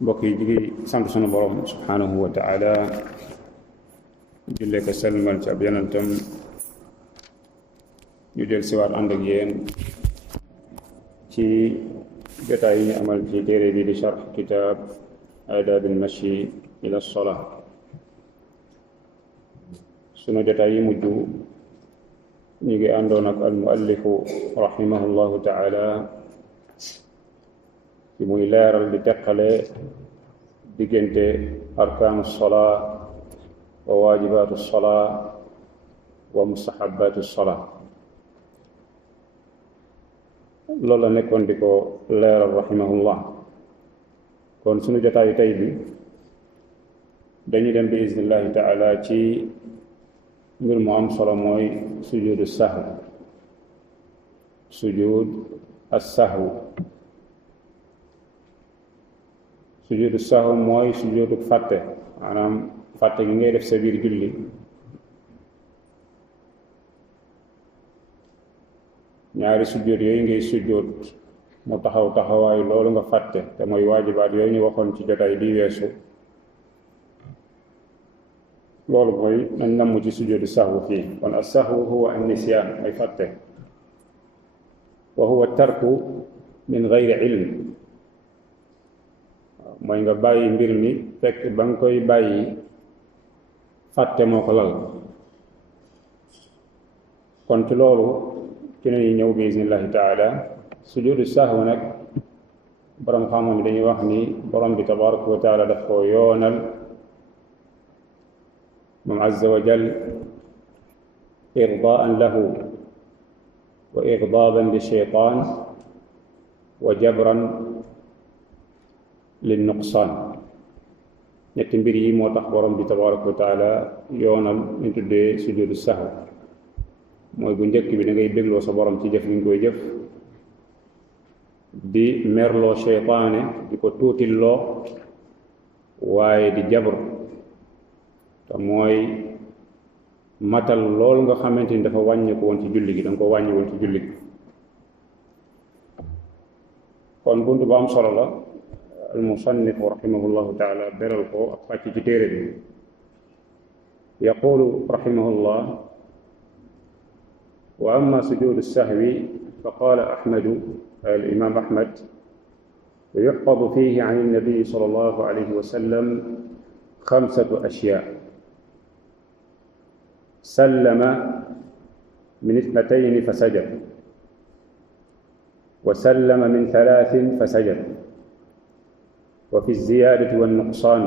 mbokk yi di sant sunu borom subhanahu wa taala jullee ko selmal ci ab yonentam ñu del siwaat ànd ak yéen ci jotaay yi ñu amal ci téere bi di sharh kitab adab al-mashi ila as-salah sunu jotaay yi mujj ñu ngi àndoon ak al muallifu rahimahullahu taala ci muy leeral di teqale diggante arkaanu salaa wa waajibaatu salaa wa mustahabaatu salaa loolu la nekkoon di ko leeral rahimahullah. kon sunu jotaayu tey bi dañuy dem bi iznillahi taala ci mbir mu am solo mooy sujuudu sahw sujuud as-sahw sujuudu sahw mooy sujuudu fàtte maanaam fàtte gi ngay def sa biir julli ñaari sujjóot yooyu ngay sujjóot mu taxaw taxawaayu loolu nga fàtte te mooy waajibaat yooyu ñu waxoon ci jotaay bi weesu loolu mooy nañ namm ci sujjóotu sahwu fii kon as-sahwu huwa an-nisyaan ay fàtte wa huwa tarku min gayri ilm mooy nga bàyyi mbir mi fekk ba nga koy bàyyi fàtte moo ko lal kon ci loolu ci nañu ñëw bi iznillahi taala sujudu sahw nag borom xam-xam yi dañuy wax ni borom bi tabaraka wa taala daf ko yoonal moom azza wa jal irdaan lahu wa igdaaban li shaytaan wa jabran lin nuqsaan ñetti mbir yi moo tax borom bi tabaraka wa taala yoonal ñu tuddee sujudu sahw mooy bu njëkk bi da ngay bégloo sa borom ci jëf gi nga koy jëf di merloo seytaane di ko tuutilloo waaye di jabr te mooy matal loolu nga xamante ni dafa wàññeeku woon ci julli gi da nga ko wàññi woon ci julli gi kon bunt bu am solo la al musannif rahimahullahu taala beral ko ak pàcc ci téere bi yaqulu rahimahullah wa amma sujudu sahwi fa qaala ahmadu الإمام أحمد ويحفظ فيه عن النبي صلى الله عليه وسلم 5 أشياء سلم من 2 فسجد وسلم من 3 فسجد وفي الزيادة والنقصان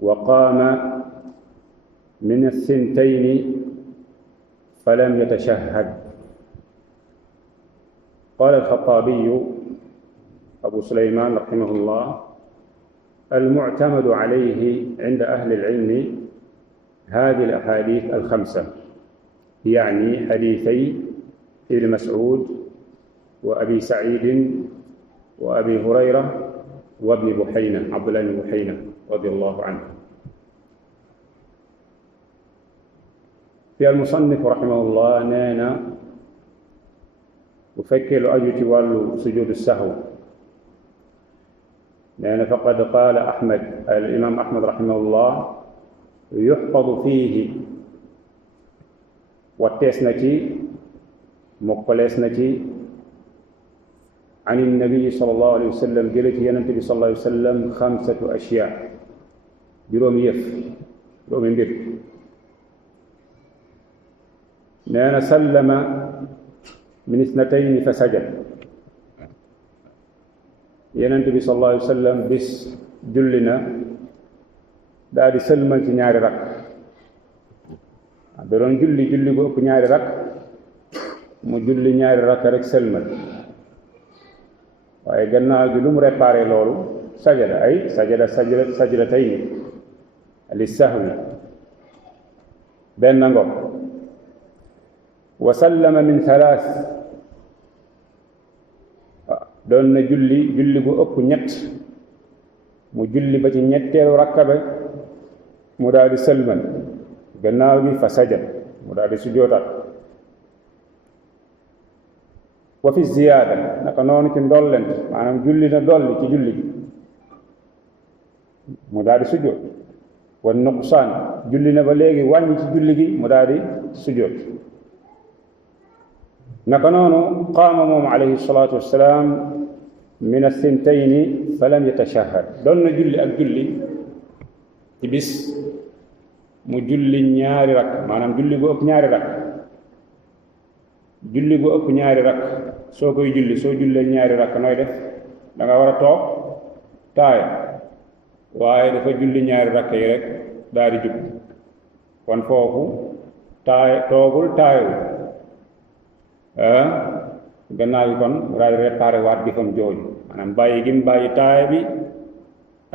وقام من 2 فلم يتشهد. قال الخطابي أبو سليمان رحمه الله المعتمد عليه عند أهل العلم هذه الأحاديث 5 يعني حديثي ابن مسعود وأبي سعيد وأبي هريرة وابن بحينة عبد الله بن بحينة رضي الله عنه. في المصنف رحمه الله نانا bu fekkee lu aju ci wàllu sujudu sahw nee na faqad qaala ahmad al imam ahmad rahimahullah yuxfadu fiihi wattees na ci mokkalees na ci an innabii sallallahu alayhi wa sallam jële ci yonent bi sallallahu alayhi wa sallam 5 ashyaa juróomi yëf juróomi mbir nee na sallama min 2 fa sajad yonent bi sallallahu alayhi wa sallam bis julli na daal di sëlmal ci 2 rak da doon julli bu ëpp 2 rak mu julli 2 rak rek sëlmal waaye gannaaw gi lu mu réparé loolu sajada sajdatayni li sahwi benn ngoog wa sallama min 3 doon na julli bu ëpp 3 mu julli ba ci ñetteelu rakka ba mu daal di sëlmal gannaaw gi fa sajad mu daal di sujjóotaat wa fi ziyaada naka noonu ci ndollent maanaam julli na dolli ci julli mu daal di sujjóot wa nuqsaan julli na ba léegi wàññi ci julli gi mu daal di sujjóot naka noonu qaama moom alayhi salaatu wassalaam min athintayni fa lam yatashahhad doon na julli ak julli ci bis mu julli ñaari rakk maanaam julli bu ëpp ñaari rakk julli bu ëpp ñaari rakk soo koy julli soo jullee ñaari rakk nooy def da nga war a toog taaya waaye dafa julli ñaari rakk yi rek daal di jub kon foofu toogul taayul gannaaw yi kon mu daal di réparé waat jëfam jooju maanaam bàyyi gi mu bàyyi taaya bi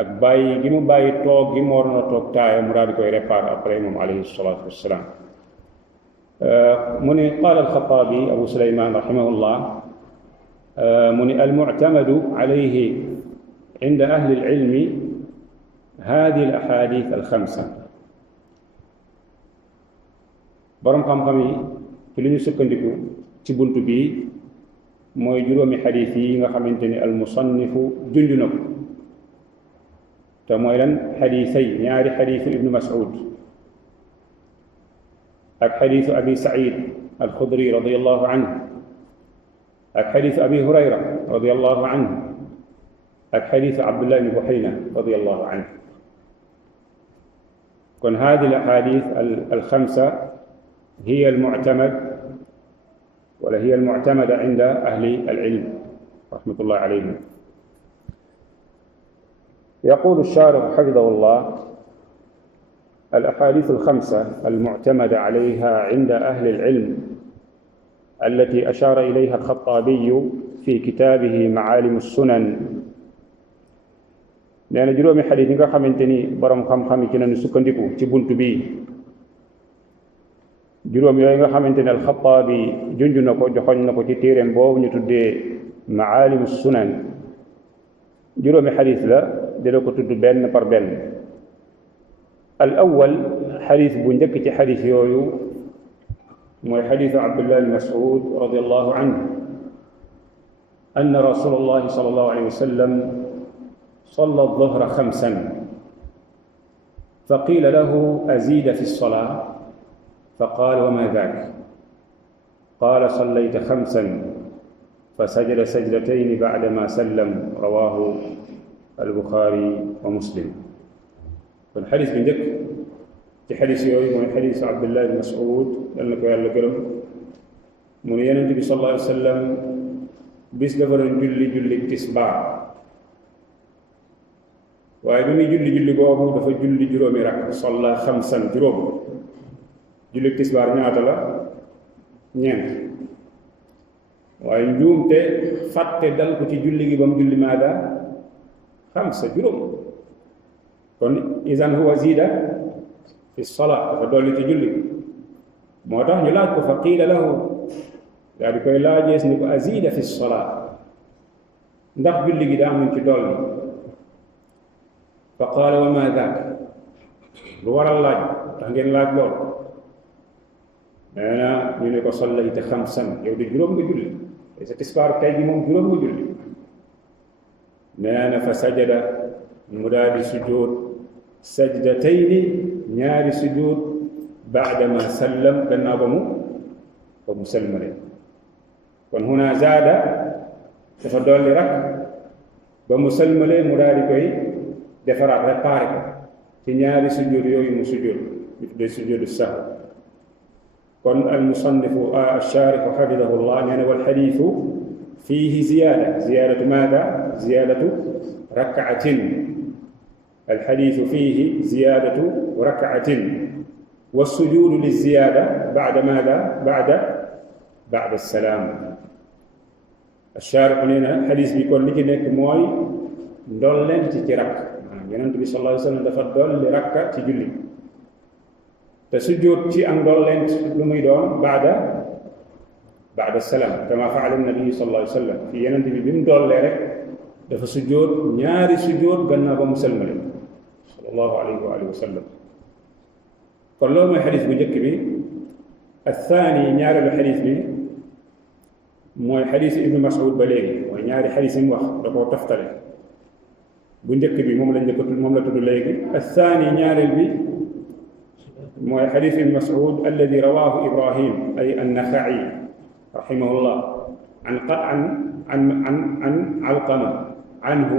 ak bàyyi gi mu bàyyi toog gi mu waroon a toog taaya mu daal di koy réparé après moom alayhi salaatu wassalaam mu ne qaala alxataabi abu suleyman rahimahullah mu ne almuctamadu alayhi inda ahli alilmi hadihi alaxadith alxamsa boroom xam-xam yi ci li ñu sukkandiku ci bunt bi mooy juróomi xadiis yi nga xamante ni almusannifu junj na ko te mooy lan xadiisay ñaari xadiisu ibnu mas'ud ak xadiisu abi said alxudri radiallahu anhu ak xadiisu abi hurayra radiallahu anhu ak xadiisu abdullah ibn buhayna radiallahu anhu kon hadihi alaxadis alxamsa hiya almuctamad wala hiya almuctamada inda ahli alilm rahmatullah alayhim يقول الشارح حفظه الله الأحاديث الخمسة المعتمدة عليها عند أهل العلم التي أشار إليها الخطابي في كتابه معالم السنن لأن جلوم حديث nga xamanteni borom xam-xam ci nañu sukkandiku ci buntu bi juróom yooyu nga xamanteni al-Khattabi junj na ko joxoñ na ko ci téereem boobu ñu tuddee Maalim as-Sunan juróomi xadis la dina ko tudd benn par benn al awal xadis bu njëkk ci xadis yooyu mooy xadisu Abdullah ibn Mas'ud radiyallahu anhu anna rasulallahi sallallahu alayhi wa sallam صلى الظهر خمسا فقيل له أزيد في الصلاة فقال وما ذاك قال صليت خمسا فسجد سجدتين بعدما سلم رواه البخاري ومسلم والحديث من ذكر في حديث يوم من حديث عبد الله بن مسعود لأنك يالا قرم من ينتبه صلى الله عليه وسلم بس دفر جل تسبع waaye bi muy julli boobu dafa julli juróomi rakk salla xamsan juróom julli tisbaar ñaata la ñeent waaye njuumte fàtte dal ko ci julli gi ba mu julli maada xamsa juróom kon isan huwa zida fi salaa dafa dolli ci julli gi moo tax ñu laaj ko fa qiila lahu daa di koy laajees ni ko azida fi salaa ndax julli gi daa amuñ ci dolli fa qaala wa ma daak lu waral laaj tax ngeen laaj lool nee na ñu ne ko sallayta xamsan yow de juróom nga julli te sa tisbaar tey gi moom juróom nga julli nee na fa sajada mu daal di sujjóot sajdatayni ñaari sujjóot baadama sallam gannaaw ba mu salmale kon huna zaada dafa dolli rak ba mu salmale mu daal di koy defaraat réparé ko ci ñaari sujjóot yooyu mu sujjóot ñu tuddee sujjóotu sahw kon al musannifu ash-shaarih hafidahu llah nee na wal xadiisu fiihi ziyaadatu maada ziyaadatu rak'atin al xadiisu fiihi ziyaadatu rak'atin wa sujuudu li ziyaada ba'da maada ba'da salaam ash-shaarih nee na xadiis bi kon li ci nekk mooy ndollent ci rakk yonent bi sallallahu alayhi wa sallam dafa dolli rakka ci julli te sujjóot ci ak ndollent lu muy doon baada salaam kama faala nabi sallallahu alayhi wa sallam fi yonent bi mu dollee rek dafa sujjóot ñaari sujjóot gannaaw ba mu sëlmale sallallahu alayhi wa alihi wa sallam kon loolu mooy xadis bu njëkk bi athaani ñaareelu xadis bi mooy xadis ibnu Mas'ud ba léegi mooy ñaari xadis yi mu wax da koo toftale bu njëkk bi moom la njëkk moom la tudd léegi الثاني ñaareel bi mooy xadiis ibn Mas'ud alladi rawaahu Ibrahim ay an-Naxa'i rahimahullah عن علقمة عنه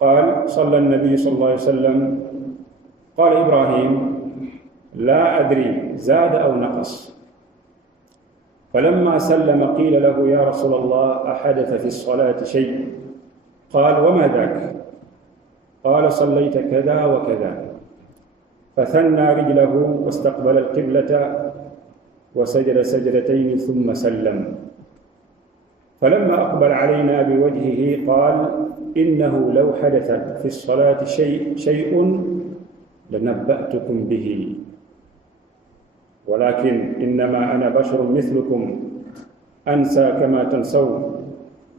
قال صلى النبي صلى الله عليه وسلم قال إبراهيم لا أدري زاد أو نقص فلما سلم قيل له يا رسول الله أحدث في الصلاة شيء قال وما ذاك قال صليت كذا وكذا فثنى رجله واستقبل القبلة وسجد سجدتين ثم سلم فلما أقبل علينا بوجهه قال إنه لو حدث في الصلاة شيء لنبأتكم به ولكن إنما أنا بشر مثلكم أنسى كما تنسون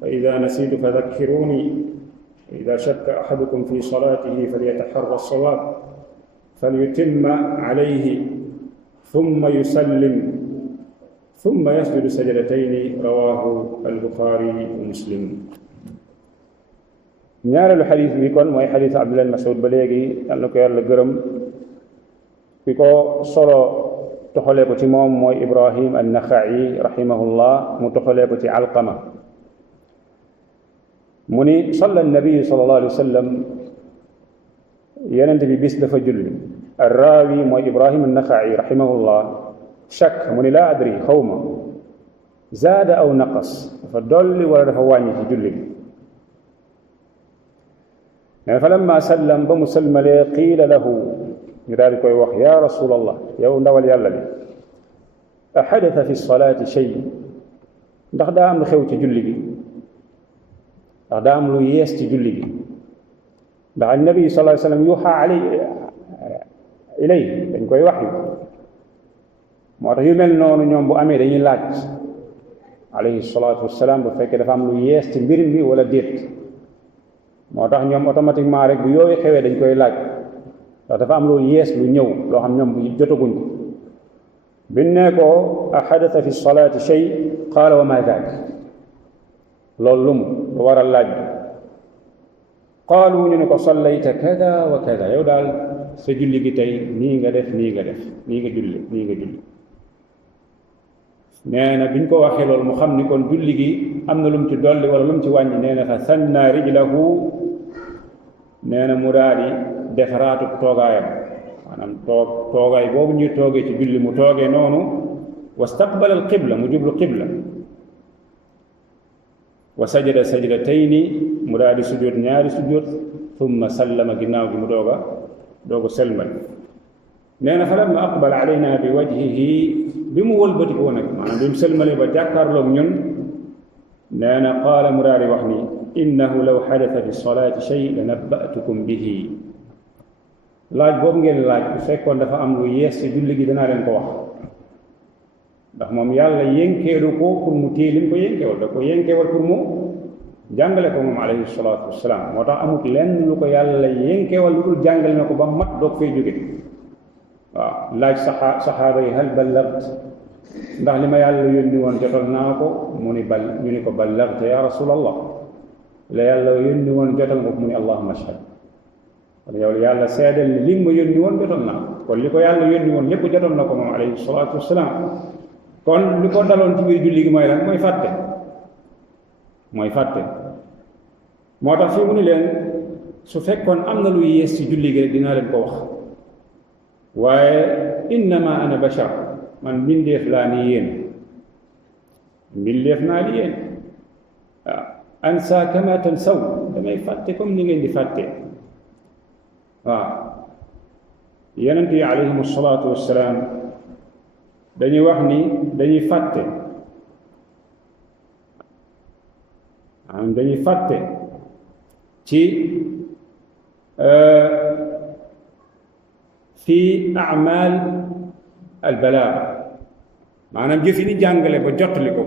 فإذا نسيت فذكروني إذا شك أحدكم في صلاته فليتحرى الصواب فليتم عليه ثم يسلم ثم يسجد سجدتين رواه البخاري ومسلم ñaareelu xadis bi kon mooy xadis Abdullah ibn Mas'ud ba léegi yal na ko yàlla gërëm ki ko solo toxalee ko ci moom mooy Ibrahim an-Naxa'i rahimahullah mu toxalee ko ci Alqama mu ni salla nabi sallallahu alayhi wa sallam yenente bi bis dafa julli arraawi mooy Ibrahim an-Naxa'i rahimahullah shak mu ni laa adri xawma zaada aw naqas dafa dolli wala dafa wàññi ci julli mais fa lamma sallam ba mu salmalee qiila lahu ñu daal di koy wax ya rasulallah yow ndawal yàlla li axadata fi salaati shay ndax daa am lu xew ci julli gi ndax daa am lu yees ci julli gi ndax annabi sallallahu alayhi wa sallam yuuxa ilay dañ koy wax yu moo tax yu mel noonu ñoom bu amee dañuy laaj alayhi salaatu wassalaam bu fekkee dafa am lu yees ci mbir mi wala déet moo tax ñoom automatiquement rek bu yooyu xewee dañ koy laaj ndax dafa am lu yees lu ñëw loo xam ñoom bu jotaguñ ko biñ ne ko ahadatha fi salaati shay qaala wa ma daak loolu lu mu lu waral laaj bi qaalu ñu ne ko sallayta kada wa kada yow daal sa julli gi tey nii nga def nii nga def nii nga julli nii nga julli nee na biñ ko waxee loolu mu xam ni kon julli gi am na lu mu ci dolli wala lu mu ci wàññi nee na fa sanna rijlahu nee na mu daal di defaraatu toogaayam maanaam toogaay boobu ñuy toogee ci julli mu toogee noonu wastaqbala al qibla mu jublu qibla wa sajada sajdatayni mu daal di sujjóot ñaari sujjóot thumma sallama ginnaaw gi mu dooga selmal nee na fa lamma aqbala alayna bi wajhihi bi mu wëlbati ko nag maanaam bi mu selmale ba jàkkaarloog ñun nee na qaala mu daal di wax ni innahu law xadatha fi salaati shay la nabba'tukum bihi laaj boobu ngeen laaj bu fekkoon dafa am lu yees ci julli gi danaa leen ko wax ndax moom yàlla yénkeelu ko pour mu téye lim ko yénkeewal da ko yénkeewal pour mu jàngale ko moom alayhi salaatu wassalaam moo tax amut lenn lu ko yàlla yénkeewal lu dul jàngale na ko ba mat doog fay jóge waaw laaj saxaaba yi hal ballagt ndax li ma yàlla yónni woon jotal naa ko mu ni ñu ni ko ballagta ya rasulallah la yàlla yónni woon jotal nga ko mu ni allahumma ashhad kon yow yàlla seedal ni li ma yónni woon jotal naa kon li ko yàlla yónni woon lépp jotal na ko moom alayhi salaatu wassalaam kon li ko daloon ci biir julli gi mooy lan mooy fàtte moo tax fii mu ni leen su fekkoon am na lu yees ci julli gi rek dinaa leen ko wax waaye innama ana bashar man mbindeef laa ni yéen mbindeef naa ni yéen waaw ansa kama tansaw damay fàtte comme ni ngeen di fàtte waaw yonent yi alayhim salaatu wassalaam dañuy wax ni dañuy fàtte maanaam dañuy fàtte ci fi amal al balaaga maanaam jëf yi ni jàngale ba jottali ko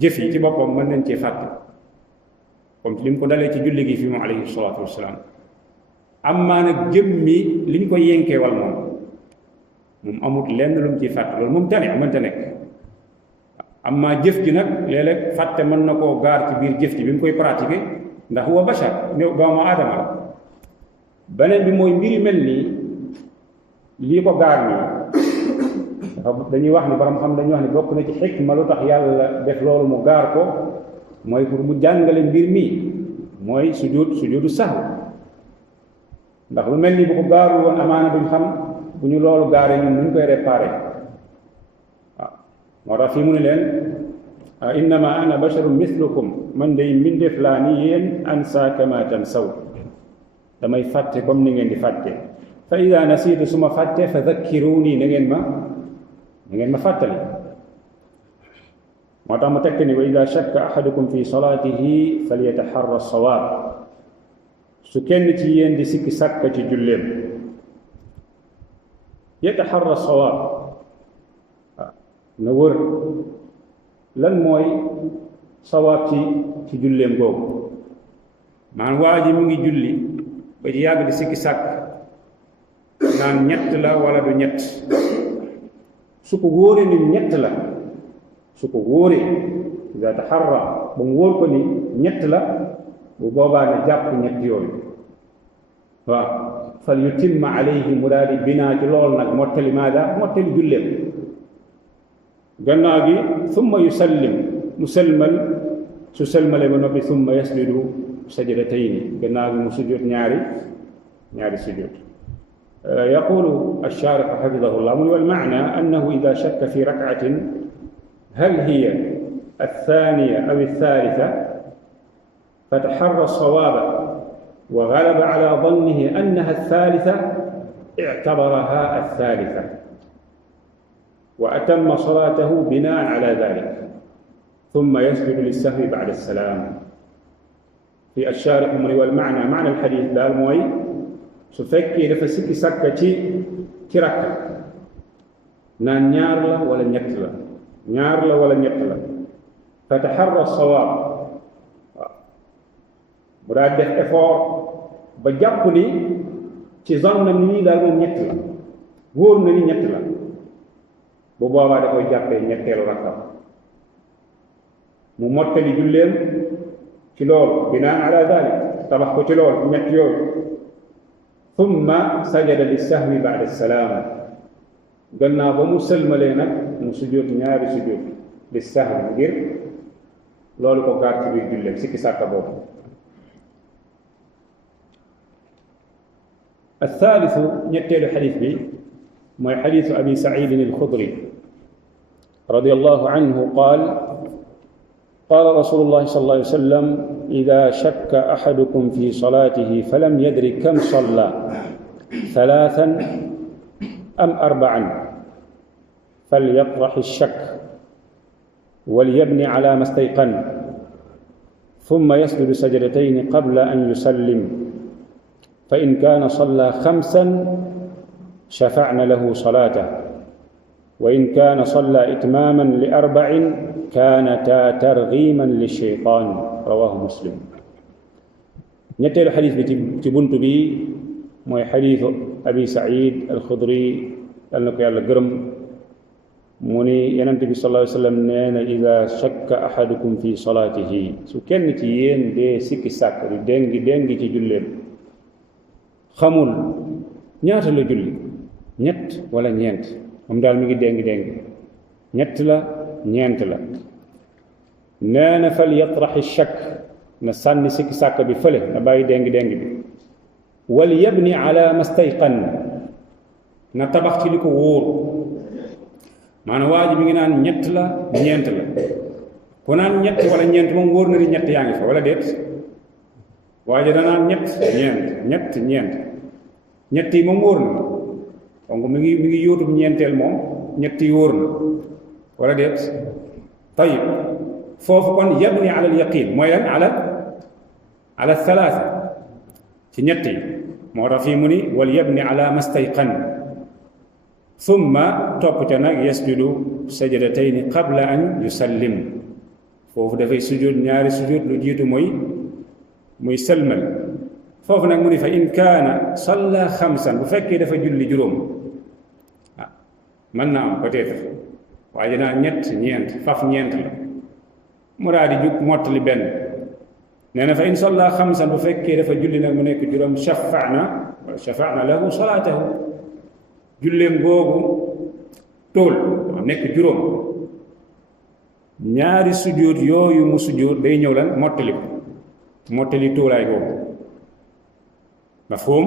jëf yi ci boppam mën nañ cee fàtte comme li mu ko dalee ci julli gi fi mu alayhi salaatu wassalaam ammaa nag jëmmi liñ ko yénkeewal moom amut lenn lu mu ciy fàtte loolu moom mënta nekk ammaa jëf ji nag léeg-léeg fàtte mën na koo gaar ci biir jëf ji bi mu koy pratiquer ndax huwa bashar ne doomu aadama la beneen bi mooy mbiri mel nii lii ko gaar nii dañuy wax ni borom xam dañuy wax ni bokk na ci xikma lu tax yàlla def loolu mu gaar ko mooy pour mu jàngale mbir mi mooy sujuudu sahw ndax lu mel ni bu ko gaarul woon amaana duñ xam bu ñu loolu gaaree ñun nuñ koy réparé waaw moo tax fii mu ne leen innama ana basharun mislukum man day mbindeef laa ni yéen ansa kama tansaw damay fàtte comme ni ngeen di fàtte fa ida nasiitu su ma fàtte fa dhakkiruni na ngeen ma fàttali moo tax mu tekk ni wa ida shakka ahadukum fi salatihi falyataharra sawaab su kenn ci yéen di sikki sàkka ci julleem yataharra sawaab na wër lan mooy sawaab ci julleem googu maanaam waa ji mu ngi julli ba ci yàgg di sikki sàkk naan ñett la wala du ñett su ko wóoree ni ñett la su ko wóoree ida taxarra ba mu wóor ko ni ñett la bu boobaa ne jàpp ñett yooyu waaw fal yutimma alayhi mu daal di binaa ci lool nag mottali maada mottali julleem gannaaw gi summa yusallim mu sëlmal su sëlmale ba noppi summa yasjudu sajdatayni gannaaw gi mu sujjóot ñaari sujjóot يقول الشارح حفظه الله والمعنى أنه إذا شك في ركعة هل هي الثانية أو الثالثة فتحرى الصواب وغلب على ظنه أنها الثالثة اعتبرها الثالثة وأتم صلاته بناء على ذلك ثم يسجد للسهو بعد السلام في الشارح والمعنى معنى الحديث دال موي su fekkee dafa sikki sàkka ci rakka naan ñaar la wala ñett la fa taxarra sawaab waaw mu daal def effort ba jàpp ni ci zonna nii daal moom ñett la wóor na ni ñett la bu boobaa da koy jàppee ñetteelu rakka mu mottali julleem ci loolu binaan ala dalik tabax ko ci loolu ñett yooyu thumma sajada lissahwi ba'da salaam gannaaw ba mu sëlmalee nag mu sujjóot ñaari sujjóot lissahwi ngir loolu ko gaar ci biir julleem sikki sàkka boobu althaalithu ñetteelu xadis bi mooy xadisu abi saidin alxudri radiyallahu anhu qaal qaala rasulullahi sallallahu alayhi wa sallam إذا شك أحدكم في صلاته فلم يدر كم صلى ثلاثا أم أربعا فليطرح الشك وليبني على ما استيقن ثم يسجد سجدتين قبل أن يسلم فإن كان صلى خمسا شفعنا له صلاته وإن كان صلى إتماما لأربع كانتا ترغيما للشيطان rawaahu muslim ñetteelu xadis bi ci bunt bi mooy xadisu abi said alxudri yal na ko yàlla gërëm mu ni yonent bi sallallahu alayhi wa sallam nee na ida shakka ahadukum fi salaatihi su kenn ci yéen dee sikki sàkk di déngi ci julleem xamul ñaata la julli ñett wala ñeent moom daal mi ngi déngi ñett la ñeent la nee na fal yatraxi shakk na sànni sikki sàkk bi fële na bàyyi déngi bi wal yabni ala mastayqan na tabax ci li ko wóor maanaam waa ji mi ngi naan ñett la ñeent la ku naan ñett wala ñeent moom wóor na ni ñett yaa ngi fa wala déet waa ji danaan ñett ñeent yi moom wóor na donc mi ngi yóotub ñeenteel moom ñett yi wóor na wala déet tayib foofu kon yabni ala al yaqin mooy lan ala thalaatha ci ñett yi moo tax fii mu ni wal yabni ala mastayqan thumma topp ca nag yasjudu sajdatayni qabla an yusallim foofu dafay sujud ñaari sujud lu jiitu muy sëlmal foofu nag mu ni fa in kaana salla xamsan bu fekkee dafa julli juróom mën na am peut-être waaye dinaa ñett ñeent faf ñeent la mu daal di jug mottali benn نانا فإن صلى خمسا بفكي دفا جلنا منك جرم شفعنا له صلاته جلم غوغو تول نك جرم ñaari sujud yooyu mu sujud day ñëw lan mottali tuulaay boobu mafhum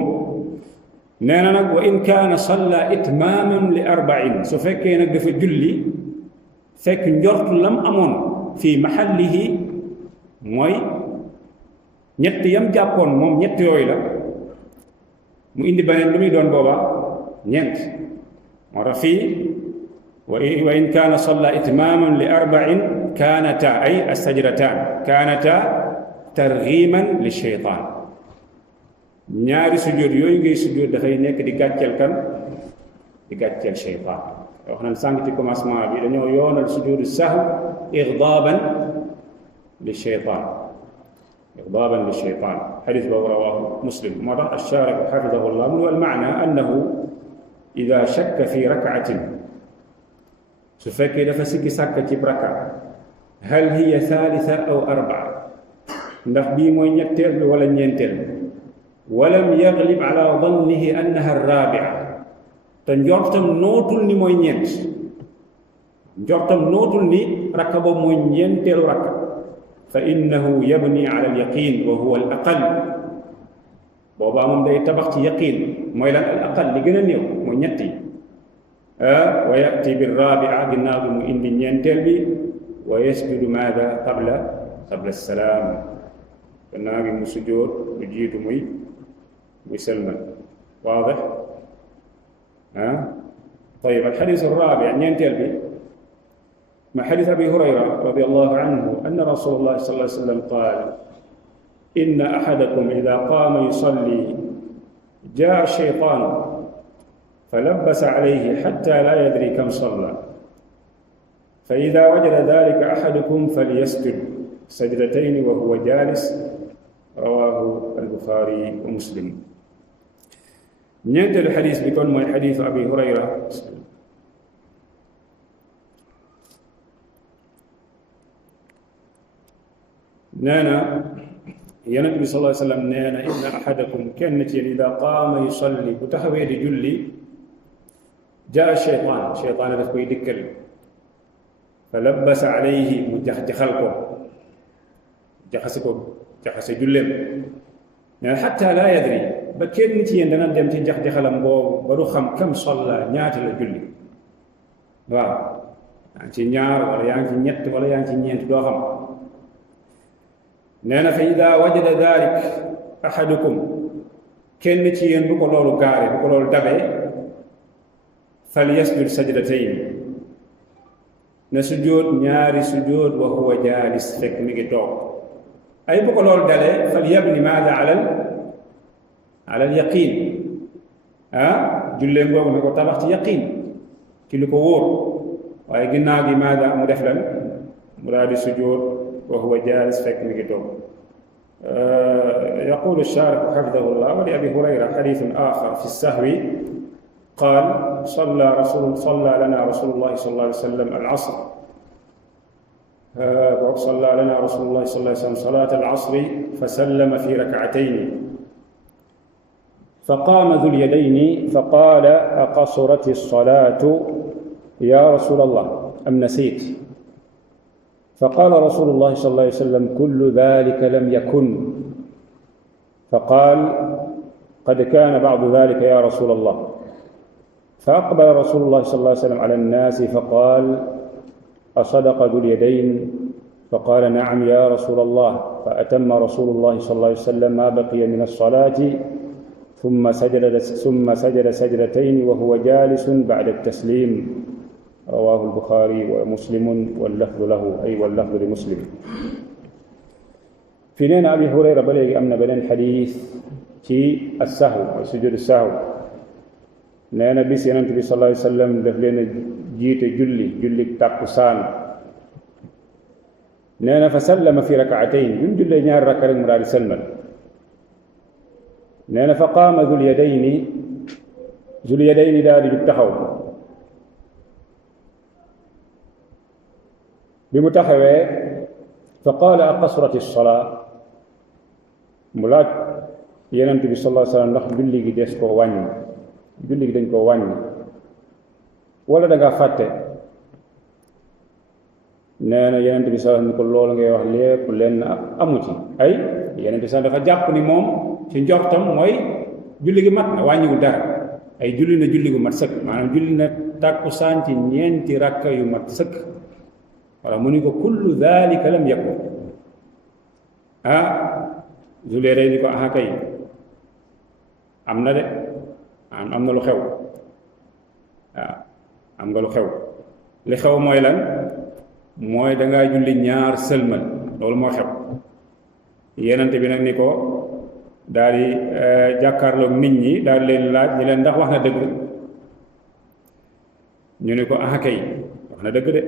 nee na nag wa in kaana salla itmaaman li arba'in su fekkee nag dafa julli fekk njortu lam amoon fii mahallihi mooy ñett yam jàppoon moom ñett yooyu la mu indi beneen lu muy doon booba ñeent moo tax fii وإن كان صلى إتماما لأربع كانتا أي السجدتان كانتا ترغيما للشيطان ñaari sujud yooyu ngay sujud dafay nekk di gàcceel kan di gàcceel shaytaan wax nañ sànq ci commencement bi dañoo yoonal sujudu sahw igdaaban li shaytaan xadis boobu rawaahu muslim moo tax ash-shaarih xafidahu llah mu wal maana annahu ida shakka fi rak'atin su fekkee dafa sikki sàkk ci raka hal hiya thalitha aw arbaa ndax bii mooy ñetteel bi wala ñeenteel walam yaglib ala dannihi annaha arrabia te njortam nootul ni mooy ñeent njortam nootul ni rakka boobu mooy ñeenteelu rakka fa innahu yabni ala alyaqin wa huwa al aqal boobaa moom day tabax ci yaqin mooy lan al aqal li gën a néew mooy ñetti wa yati birrabia ginnaaw bi mu indi ñeenteel bi wa yasjudu maada qabla salaam gannaaw bi mu sujjóot lu jiitu muy سلمان واضح طيب الحديث الرابع ننتهي به مع حديث أبي هريرة رضي الله عنه أن رسول الله صلى الله عليه وسلم قال إن أحدكم إذا قام يصلي جاء الشيطان فلبس عليه حتى لا يدري كم صلى فإذا وجد ذلك أحدكم فليسجد سجدتين وهو جالس رواه البخاري ومسلم ñeenteelu xadis bi kon mooy xadisu abi hurayra nee na yonent bi sallallahu alayhi wa sallam nee na inna ahadakum kenn ci yéen ida qaama yusalli bu taxawee di julli jaa cheytaan daf koy dikkal fa labbasa alayhi mu jaxal ko jaxase julleem nee na xatta laa yadri ba kenn ci yéen dana dem ci jaxalam boobu ba du xam kam solla ñaata la julli waaw yaa ngi ci ñaar wala yaa ngi ci ñett wala yaa ngi ci ñeent doo xam nee na fa ida wajada dalik ahadukum kenn ci yéen bu ko loolu gaare bu ko loolu dabee fal yasjud sajdatayn na sujjóot ñaari sujjóot wa huwa jaalis fekk mi ngi toog ay bu ko loolu dalee fal yabni maada ala al-yaqin julleem boobu na ko tabax ci yaqin ci lu ko wóor waaye ginnaaw gi maada mu def lan mu daal di sujjóot wa huwa jaalis fekk mi ngi toog يقول الشارح حفظه الله ولأبي هريرة حديث آخر في السهو قال صلى لنا رسول الله صلى الله عليه وسلم العصر صلى لنا رسول الله صلى الله عليه وسلم صلاة العصر فسلم في ركعتين فقام ذو اليدين فقال أقصرت الصلاة يا رسول الله أم نسيت فقال رسول الله صلى الله عليه وسلم كل ذلك لم يكن فقال قد كان بعض ذلك يا رسول الله فأقبل رسول الله صلى الله عليه وسلم على الناس فقال أصدق ذو اليدين فقال نعم يا رسول الله فأتم رسول الله صلى الله عليه وسلم ما بقي من الصلاة ثم سجد سجدتين وهو جالس بعد التسليم رواه البخاري ومسلم واللفظ له أي واللفظ لمسلم في نين أبي هريرة بلغ أمن بلين حديث في السهو أو سجود السهو نين بس ينتبه صلى الله عليه وسلم دفلين جيت جلي تاكسان نين فسلم في ركعتين جلي نيار ركع المراد سلم نين فقام ذو اليدين داري بالتحو بمتحوى فقال أقصرت الصلاة mu laaj yonent bi sallallahu alayhi wa sallam ndax julli gi des koo wàññi julli gi dañ koo wàññi wala da ngaa fàtte nee na yonent bi sallallahu alayhi wa sallam ni ko loolu ngay wax lépp lenn amu ci ay yonent bi sallallahu dafa jàpp ni moom ci njortam mooy julli gi mat na wàññiwul dara ay julli na julli gu mat sëkk maanaam julli na tàkkusaan ci ñeenti rakka yu mat sëkk wala mu ni ko kullu dhalika lam yakun Zulayr ni ko kay am na de am na lu xew waaw am nga lu xew li xew mooy lan mooy dangaa julli ñaar sëlmal loolu moo xew yenante bi nag ni ko daal di jàkkaarloog nit ñi daal leen laaj ñi leen ndax wax na dëgg ñu ni ko kay wax na dëgg de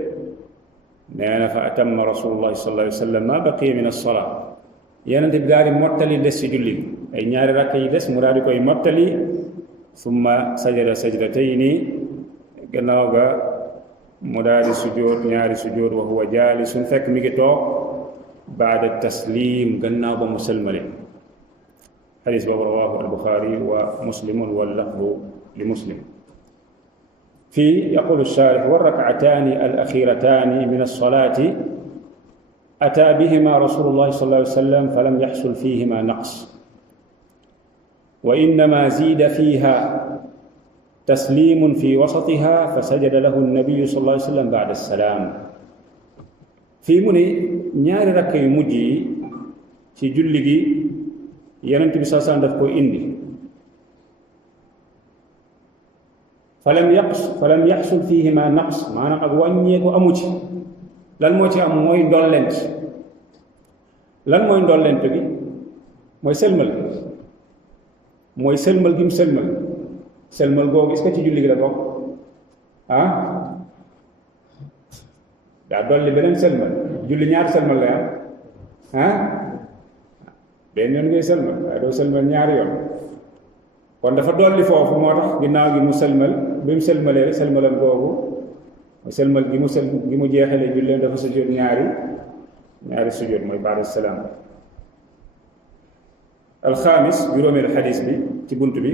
nee na fa atamma rasulullahi sallallahu alayhi wa sallam ma baqiya min as-salaa yenante bi daal di mottali des ci julli ay ñaari rakk yi des mu daal di koy mottali summa sajada sajdatayni gannaaw ga mu daal di sujjóot ñaari sujjóot wa huwa jaalisun fekk mi ngi toog baada taslim gannaaw ba mu sëlmale xadis boobu rawaahu al-Buxaari wa muslimun wal lafdu li muslim fii yaqulu shaarix wa rakcataani al-axiirataani min as-salaati ataa bihimaa rasuulullaahi sallallaahu alayhi wa sallam falam yaxsul fiihimaa naqs wa innamaa ziida fiihaa tasliimun fi wasatihaa fa sajada lahu nabiyyu sallallaahu alayhi wa sallam ba'da salaam fii mu ne ñaari rakk yu mujj yi ci julli gi Yonent bi sallallaahu alayhi wa sallam daf ko indi falam yaxsul fiihimaa naqs maanaam ak wàññeeku amu ci lan moo ci am mooy ndollent lan mooy ndollent bi mooy sëlmal gi mu sëlmal googu est-ce que ci julli gi la bokk daa dolli beneen sëlmal julli ñaar sëlmal la benn yoon ngay sëlmal waaye doo sëlmal ñaari yoon kon dafa dolli foofu moo tax ginnaaw gi mu sëlmal bi mu sëlmalee sëlmalam googu sëlmal gi mu jeexalee julleem dafa sujjóot ñaari sujjóot mooy baada salaam alxaamis juróomeelu xadis bi ci bunt bi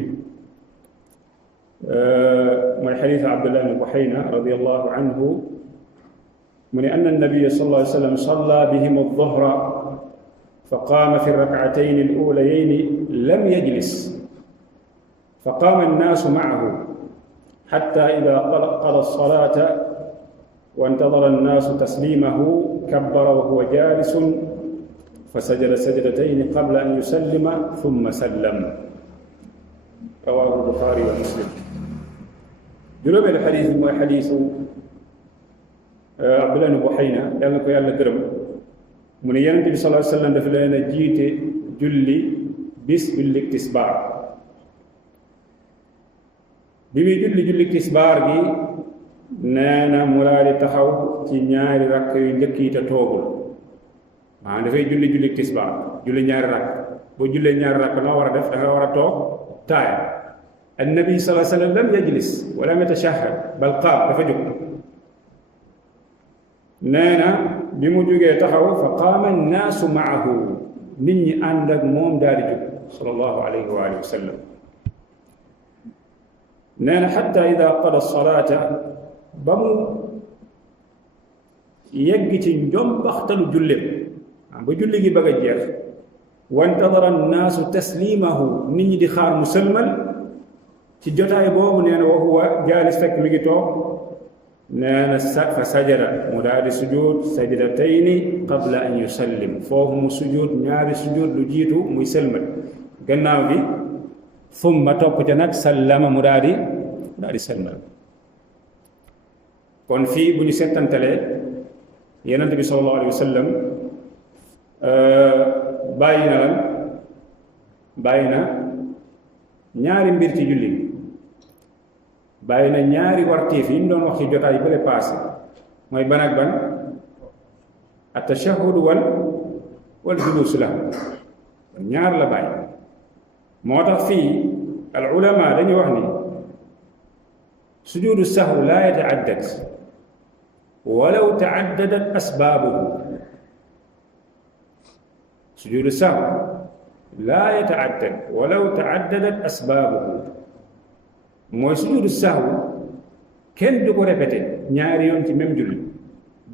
mooy xadiis Abdullah ibn Buhayna radiyallahu anhu mu ne anna nabiyya sallallahu alayhi wa sallam salla bihim ad-duhra fa qaama fi rak'atayn al-uulayayn lam yajlis fa qaama an-naasu ma'ahu hatta idha qada as-salaata wa intadara an-naasu tasliimahu kabbara wa huwa jaalisun fa sajada sajdatayn qabla an yusallima thumma sallama rawaahu al-Buxaari wa Muslim. juróomeelu xadiis bi mooy xadiisu Abdullah ibn Buhayna yàlla na ko yàlla gërëm mu ne Yonent bi sallallahu alayhi wa sallam dafa leen a jiite julli bis julli tisbaar bi muy julli tisbaar gi nee na mu daal di taxaw ci ñaari rakk yu njëkk yi te toogul maanaam dafay julli tisbaar julli ñaari rakk boo jullee ñaari rakk noo war a def da nga war a toog taaya annabi sallallahu alayhi wa sallam lam yajlis wa lam yatashahhad bal qaam dafa jóg nee na bi mu jógee taxaw fa qaama annaasu maahu nit ñi ànd ak moom daal di jóg sallallahu alayhi wa alihi wa sallam nee na xatta ida qada salaata ba mu yegg ci njombaxtalu julleem ba julli gi bëgg a jeex wa intadara annaasu taslimahu nit ñi di xaar mu sëlmal ci jotaay boobu nee na wa huwa jaalis fekk mi ngi toog nee na fa sajada mu daal di sujud sajdatayni qabla an yusallim foofu mu sujud ñaari sujud lu jiitu muy sëlmal gannaaw gi thumma topp ca nag sallama mu daal di sëlmal kon fii bu ñu settantalee Yonent bi sallallahu alayhi wa sallam bàyyi na ñaari mbir ci julli bàyyi na ñaari wartiif yi ñu doon wax ci jotaay bële passé mooy ban ak ban at-tashahhud wal julus la ñaar la bàyyi moo tax fii al ulama dañuy wax ni sujudu sahw la yata'addad walaw ta'addadat asbaabuhu sujudu sahw لا يتعدد ولو تعددت أسبابه mooy sujuudu sahwu kenn du ko répété ñaari yoon ci même julli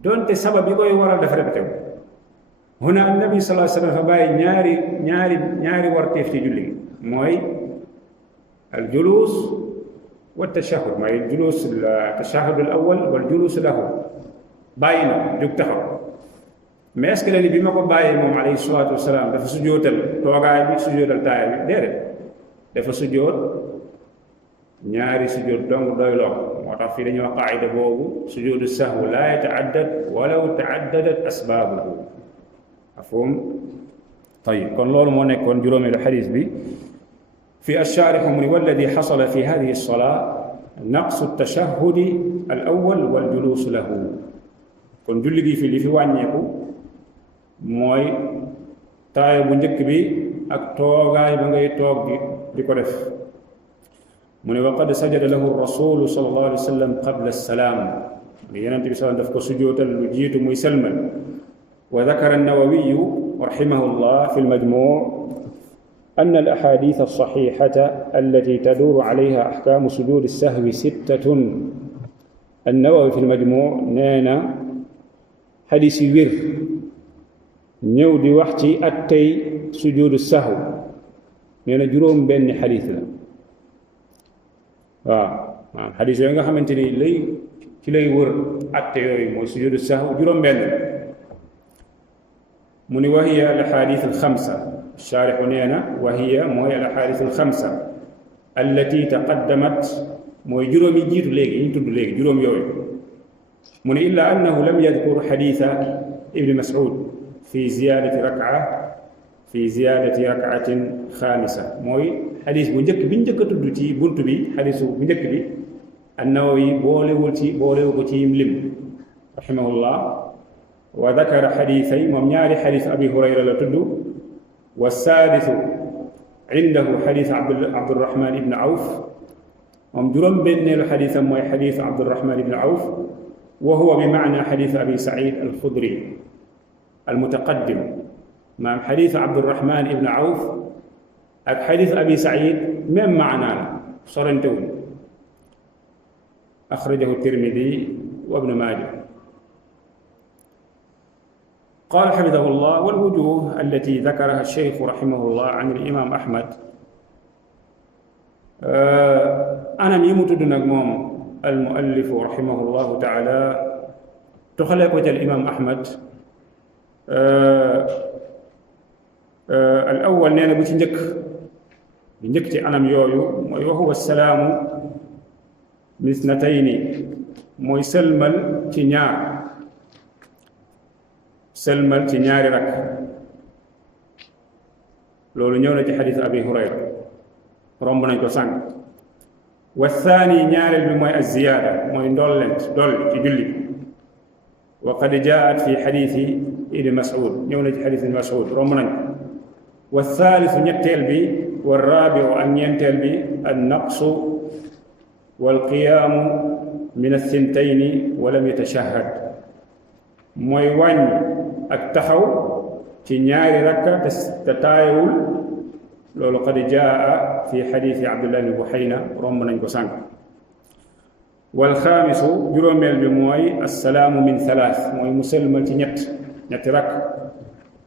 donte sabab yi koy waral dafa répété wu huna annabi sallallahu alayhi wa sallam fa bàyyi ñaari warteef ci julli gi mooy al julus wa tashahud mooy julus tashahud al awwal wal julus lahu bàyyi na jóg taxaw mais est-ce que la ni bi ma ko bàyyee moom alayhi salaatu wasalaam dafa sujootal toogaay bi sujootal taaya bi déedéet dafa sujoot ñaari sujoot dong doy loo moo tax fii dañuy wax qaayida boobu sujoodu sahwu laa yata'addad walaw ta'addadat asbaabuhu mafhum tayib kon loolu moo nekkoon juróomeelu xadis bi fi ash-shaarih mu ni walladi xasala fi hadihi as-salaa naqsu at-tashahhudi al-awwal wal julus lahu kon julli gi fi li fi wàññeeku mooy taaya bu njëkk bi ak toogaay ba ngay toog di ko def mu ne wa qad sajada lahu rasulu sallallahu alayhi wa sallam qabla salaam li yonent bi sallam daf ko sujootal lu jiitu muy selmal wa dakara an-nawawiyu rahimahullah fi al-majmu' أن الأحاديث الصحيحة التي تدور عليها أحكام سجود السهو ستة النووي في المجموع نانا حديث وير ñëw di wax ci attey sujuudu sahw nee na juróom benn xadis la waaw xadis yooyu nga xamante ni ci lay wër atte yooyu mooy sujuudu sahw juróom benn mu ni wa hiya al ahadith al xamsa shaarixu nee na wa hiya mooy al ahadith al xamsa allati taqaddamat mooy juróom yi jiitu léegi ñu tudd léegi juróom yooyu mu ni illa annahu lam yadkur xaditha ibni mas'ud في زيادة ركعة خامسة mooy xadis bu njëkk bi njëkk a tudd ci buntu bi xadisu bu njëkk bi an-Nawawi boolewu ko ci lim rahimahullah wa dakara xadisay moom ñaari xadis Abi Hurayra la tudd wa saadisu indahu xadis Abdurrahman ibn Awf moom juróom benneelu xadisam mooy xadis Abdurrahman ibn Awf wa huwa bi maana xadis Abi Saïd al-Khudri المتقدم مع حديث عبد الرحمن بن عوف ak حديث أبي سعيد même معنى صرنتون أخرجه الترمذي وابن ماجه قال حفظه الله والوجوه التي ذكرها الشيخ رحمه الله عن الإمام أحمد أنا ميمتد نجموم المؤلف رحمه الله تعالى تخلق الإمام أحمد الأول نينا بو njëkk ci anam yooyu mooy wa huwa salaamu min ithnatayni mooy sëlmal ci ñaari rak loolu ñëw na ci xadiis Abi Hurayra romb nañ ko sànq wa thani ñaareel bi mooy az-ziyaada mooy dolli ci julli wa qad jaat fi xadiisi Ibn Mas'ud ñëw na ci xadiis Ibn Mas'ud romb nañ wa thaalithu ñetteel bi wa raabiu ak ñeenteel bi an-naqsu wal qiyaamu min ath-thintayni wa lam yatashahhad mooy wàññi ak taxaw ci ñaari rakka te taayewul loolu qad jaa fi xadiisi Abdullah ibn Buhayna romb nañ ko sànq wal xaamisu juróomeel bi mooy assalaamu min thalath mooy musalmal ci ñetti rakk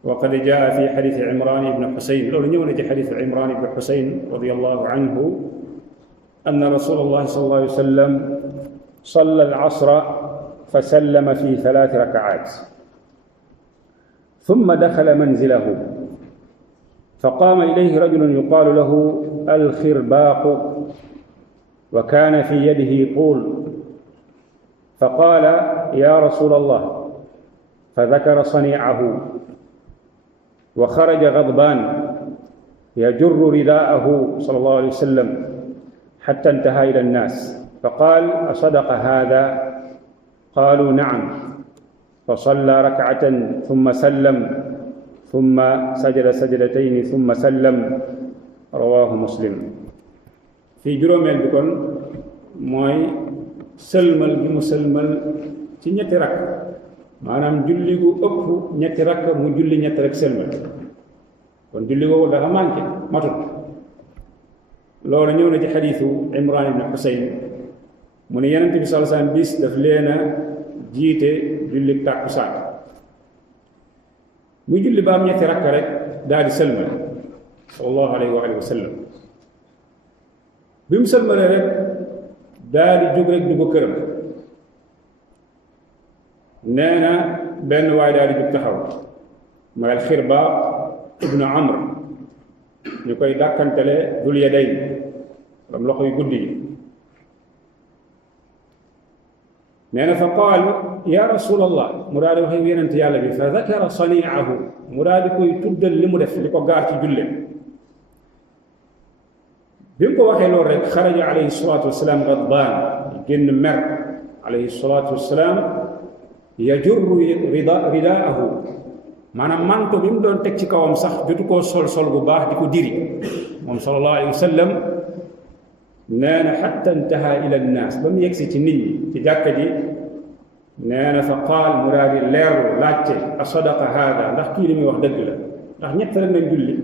wa qad jaa fi xadiisi Imraan ibn Xusayn loolu ñëw na ci xadiisi Imraan ibn Xusayn radiyallahu anhu anna rasuulallahi sallallahu alayhi wa sallam salla al-asra fa sallama fi 3 rakaat ثم دخل منزله فقام إليه رجل يقال له الخرباق وكان في يده طول فقال يا رسول الله فذكر صنيعه وخرج غضبان يجر رداءه صلى الله عليه وسلم حتى انتهى إلى الناس فقال أصدق هذا قالوا نعم فصلى ركعة ثم سلم ثم سجد سجدتين ثم سلم رواه مسلم في juróomeel bi kon mooy sëlmal gi mu sëlmal ci ñetti rakk maanaam julli gu ëpp ñetti rakk mu julli ñetti rek sëlmal kon julli googu dafa manqué matut loolu ñëw na ci xadiisu Imran ibn Husayn mu ne Yonent bi sallallahu alayhi wasallam bis daf leen a jiite julli tàkkusaan mu julli ba am ñetti rakka rek daal di sëlmal sallallahu alayhi wa alihi wa sallam bi mu sëlmalee rek daal di jóg rek dugg këram nee na benn waay daal di jóg taxaw mooy Alxirbaab ibnu Amr ñu koy dàkkantele dul yadayn am loxo yu guddi yi nee na fa qaal ya rasulallah mu daal di wax yonent yàlla bi fa dakara saniahu mu daal di koy tuddal li mu def li ko gaar ci julle bi mu ko waxee loolu rek xaraja alayhi salatu wasalaam gadbaan génn mer alayhi salatu wasalaam yajurru ridaahu maanaam manto bi mu doon teg ci kawam sax jotu koo sol bu baax di ko diri moom sallallahu alayhi wa sallam nee na xatta intaha ila nnaas ba mu yegsi ci nit ñi ci jàkka ji nee na fa qaal mu daal di leerlu laajte a sadaqa haada ndax kii li muy wax dëgg la ndax ñett rek nañ julli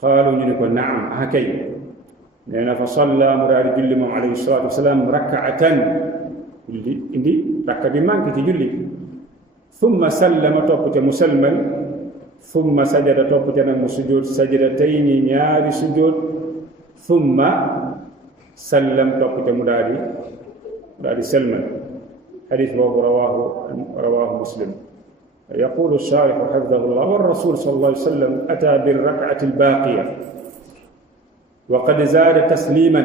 qaalu ñu ne ko naam ah kay nee na fa salla mu daal di julli moom alayhi salatu wasalaam rakaatan julli indi rakka bi manqué ci julli thumma sallama topp te mu salmal thumma sajada topp te nag mu sujjóot sajadatayni ñaari sujjóot thumma sallam topp te mu daal di salmal xadis boobu rawaahu muslim يقول الشارح حفظه الله والرسول صلى الله عليه وسلم أتى بالركعة الباقية وقد زاد تسليما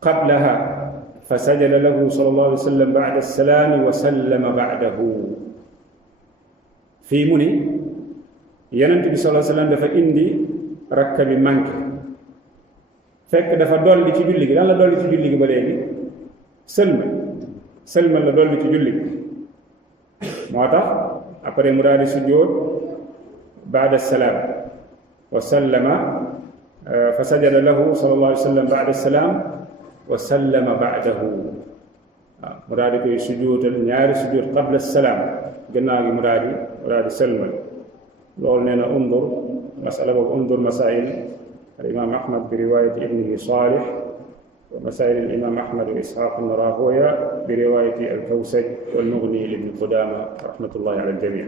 قبلها فسجد له صلى الله عليه وسلم بعد السلام وسلم بعده في مني ينتبه صلى الله عليه وسلم دفع إندي ركب منك fekk dafa dolli ci julli gi lan la dolli ci julli gi ba léegi sëlmal la dolli ci julli gi moo tax après mu daal di sujjóot baada salaam wa sallama fa sajada lahu sallallahu alayhi wa sallam baada salaam wa sallama baadahu waaw mu daal di koy sujjóotal ñaari sujjóot qabla salaam gannaaw gi mu daal di sëlmal loolu nee na undur masala boobu undur masail الإمام أحمد برواية ابنه صالح ومسائل الإمام أحمد وإسحاق بن راهويه برواية الكوسج والمغني لابن قدامة رحمة الله على الجميع.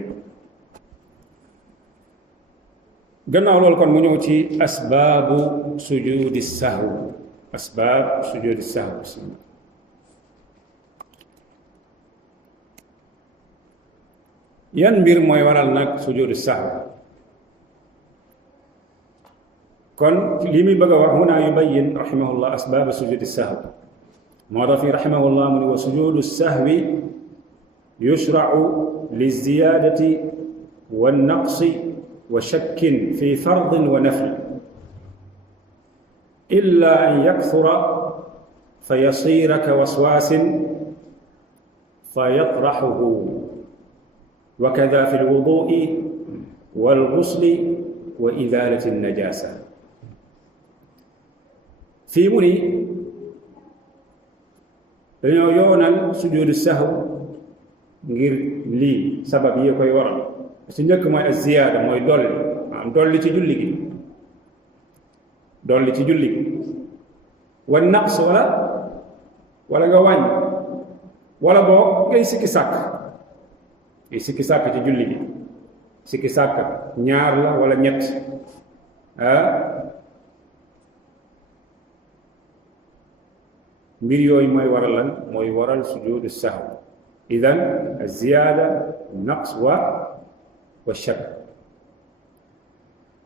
قلنا أول كون منوتي أسباب سجود السهو بسم الله. ينبر ما يورالنا سجود السهو kon li muy bëgg a wax huna yubayyin rahimahullah asbaab sujudi sahwi moo tax fi rahimahullah mu ne wa sujudu sahwi yushra'u liziyaadati wannaqsi wa shakkin fi fardin wa nafli illa an yakthura fa yasira ka waswaasin fa yatraxuhu wa kada fi lwudu'i walghusli wa idaalati najasa fii mu ni dañoo yoonal sujuudu sahw ngir lii sabab yi koy waral su njëkk mooy az-ziyaada mooy dolli ci julli gi wa naqs wala nga wàññ wala boog ngay sikki sàkk ci julli gi sikki sàkk ñaar la wala ñett mbir yooyu mooy waral sujuudu sahw idan az-ziyaada naqs wa shakk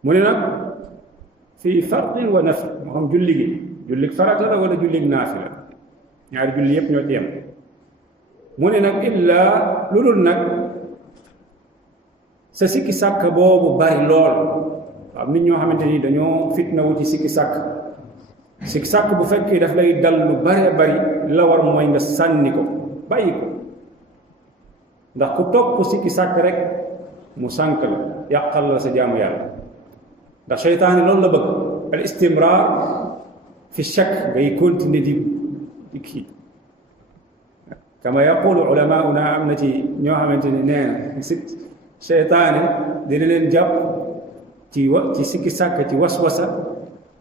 mu ne nag fii fardin wa nafl moo xam julli farata la wala julli naafila ñaari julli yépp ñoo ci yem mu ne nag illaa lu dul nag sa sikki sàkk boobu bari lool am nit ñoo xamante ni dañoo fitna wu ci sikki sàkk bu fekkee daf lay dal lu bare bari la war mooy nga sànni ko bàyyi ko ndax ku topp sikki sàkk rek mu sànk la yàqal la sa jaamu yàlla ndax seytaane loolu la bëgg al istimrar fi shakk ngay continuer di kii kama yaqulu ulamauna am na ci ñoo xamante ni nee na seytaane dina leen jàpp ci sikki sàkk ci waswasa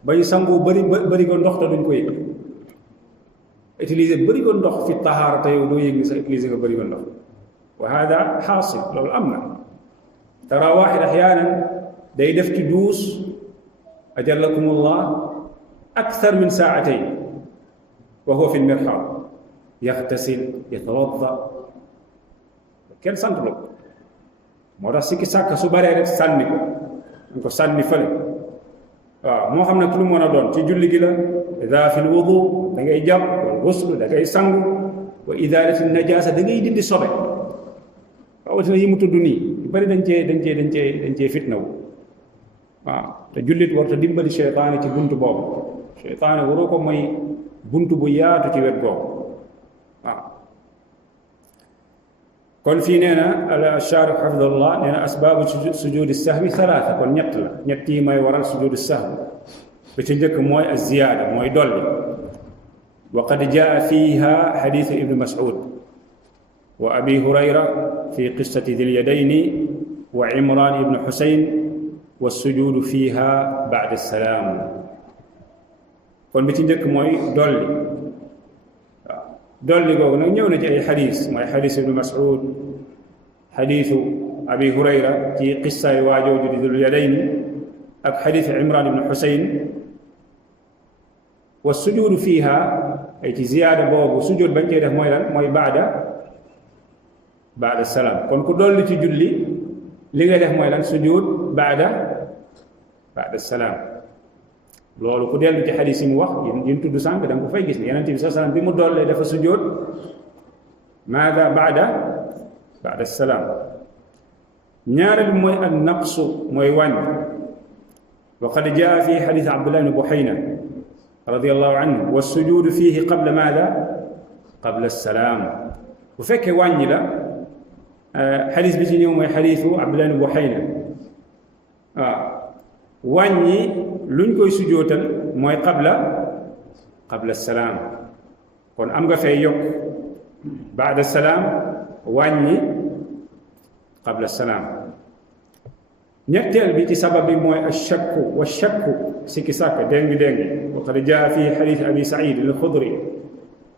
ba ñu sangu bëri ko ndox te duñ ko yëg utiliser bëri ko ndox fi tahaara te yow doo yëg ni sa utiliser nga bëri ko ndox wa hada xaasil loolu am na tara waaxid axyaanan day def ci duus ajallakumullah akthar min saatayn wa huwa fi lmirxaad yaxtasil yatawadda kenn sant la ko moo tax sikki sàkk su baree rek sànni ko dañ ko sànni fële waaw moo xam ne lu mën a doon ci julli gi la ida fi lwudu da ngay jàpp wal gusl da ngay sangu wa idalati najaasa da ngay dindi sobe rawatina yi mu tudd nii yu bëri dañ cee fitnawu waaw te jullit war ta dimbali cheytaane ci buntu boobu cheytaane waroo ko mooy buntu bu yaatu ci wet googu waaw kon fii nee na al-shaarih hafidahullah nee na asbaabu sujuudi sahwi salaasa kon ñett yi may waral sujuudi sahwi bi ci njëkk mooy az-ziyaada mooy dolli wa qad jaa fiiha xadiisu ibnu mas'ud wa abi hurayra fi qissati dil yadayni wa imran ibnu xusayn wa sujuudu fiiha ba'da salaam kon bi ci njëkk mooy dolli dolli googu nag ñëw na ci ay xadis mooy xadisu ibnu mas'ud xadisu abi hurayra ci qissaay waajooju di dul yadayni ak xadisu imran ibnu xusayn wa sujuudu fiiha ay ci ziyaada boobu sujud bañ cee def mooy lan mooy baada salaam kon ku dolli ci julli li nga def mooy lan sujud baada salaam loolu ku dellu ci xadis yi mu wax yéen tudd sànq da nga ko fay gis ne yonent bi sa salaam bi mu dollee dafa sujjóot maada baada salaam ñaareel bi mooy an naqsu mooy wàññ wa qad jaa fi xadis abdullah ibn buhayna radiyallahu anhu wa sujuudu fiihi qabla maada qabla salaam bu fekkee wàññi la xadis bi ci ñëw mooy xadisu abdullah ibn buhayna waaw wàññi luñ koy sujootal mooy qabla salaam kon am nga fay yokk baada salaam wàññi qabla salaam ñetteel bi ci sabab bi mooy ashakku wa shakku sikki sàkk déng wa qad jaa fi xadiis abi saïd al-xudri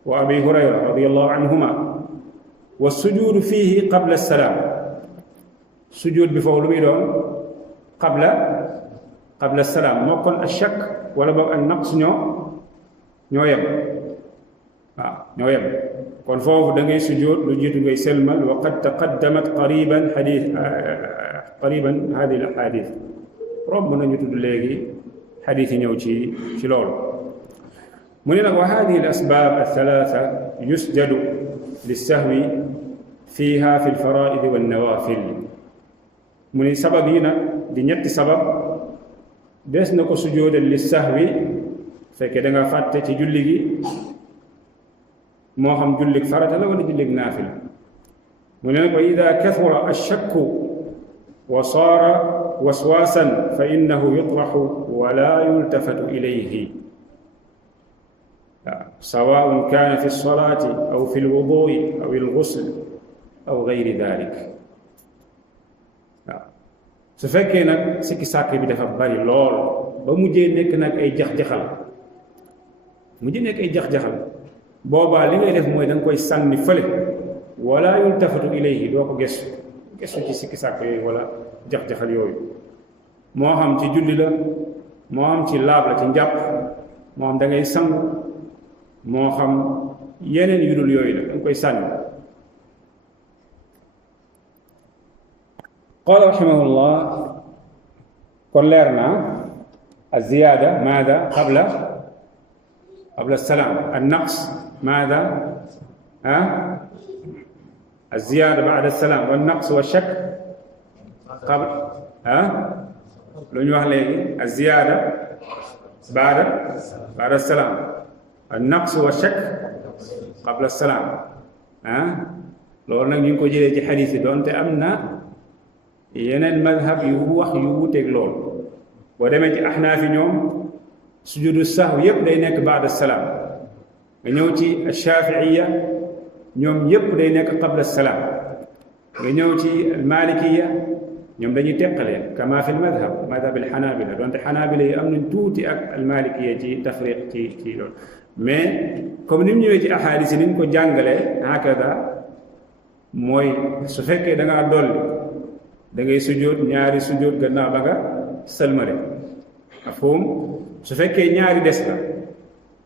wa abi hurayra radiyallahu anhuma wa sujuudu fiihi qabla salaam sujuud bi foofu lu muy doon qabla salaam moo kon ashak wala boog ak naqs ñoo yem waaw ñoo yem kon foofu da ngay sujjóot lu jiitu ngay selmal wa qad taqaddamat qariban hadihi al ahadith romb nañu tudd léegi xadiis yi ñëw ci loolu mu ne nag wa hadihi al asbab al thalatha yusjadu lissahwi fiha fi lfaraid wa nawafil mu ne sabab yi nag di ñetti sabab des na ko sujjóotal li sahwi fekkee da nga fàtte ci julli gi moo xam jullig farata la wala jullig naafila mu ne ko ida kathura ashakku wa saara waswaasan fa innahu yutraxu wala yultafatu ilayhi sawaun kaana fi lsalaati aw fi lwudui aw alghusl aw gayri dalik su fekkee nag sikki sàkk bi dafa bari lool ba mujjee nekk nag ay jax-jaxal boobaa li ngay def mooy da nga koy sànni fële wala yultafatu ilayhi doo ko gestu ci sikki sàkk yooyu wala jax-jaxal yooyu moo xam ci julli la moo xam ci laab la ci njàpp moo xam da ngay sangu moo xam yeneen yu dul yooyu la da nga koy sànni qaala rahimahullah kon leer na az-ziyaada maada qabla salaam an-naqs maada az-ziyaada ba'da salaam wan-naqs wa shakk lu ñu wax léegi az-ziyaada ba'da salaam an-naqs wa shakk qabla salaam loolu nag ñu ngi ko jëlee ci xadiis yi doonte am na yeneen madhab yu wax yu wuteeg lool boo demee ci axnaaf yi ñoom sujudu sahw yépp day nekk baada salaam nga ñëw ci ashaafiiya ñoom yépp day nekk qabla salaam nga ñëw ci almalikiya ñoom dañuy teqale kama fi madhab al hanabila donte hanabila yi am nañ tuuti ak al malikiyya ci tafriq ci loolu mais comme ni mu ñëwee ci ahadis ni ñu ko jàngalee hakada mooy su fekkee da ngaa dolli da ngay sujjóot ñaari sujjóot gannaaw ba nga sëlmale mafhum su fekkee ñaari des la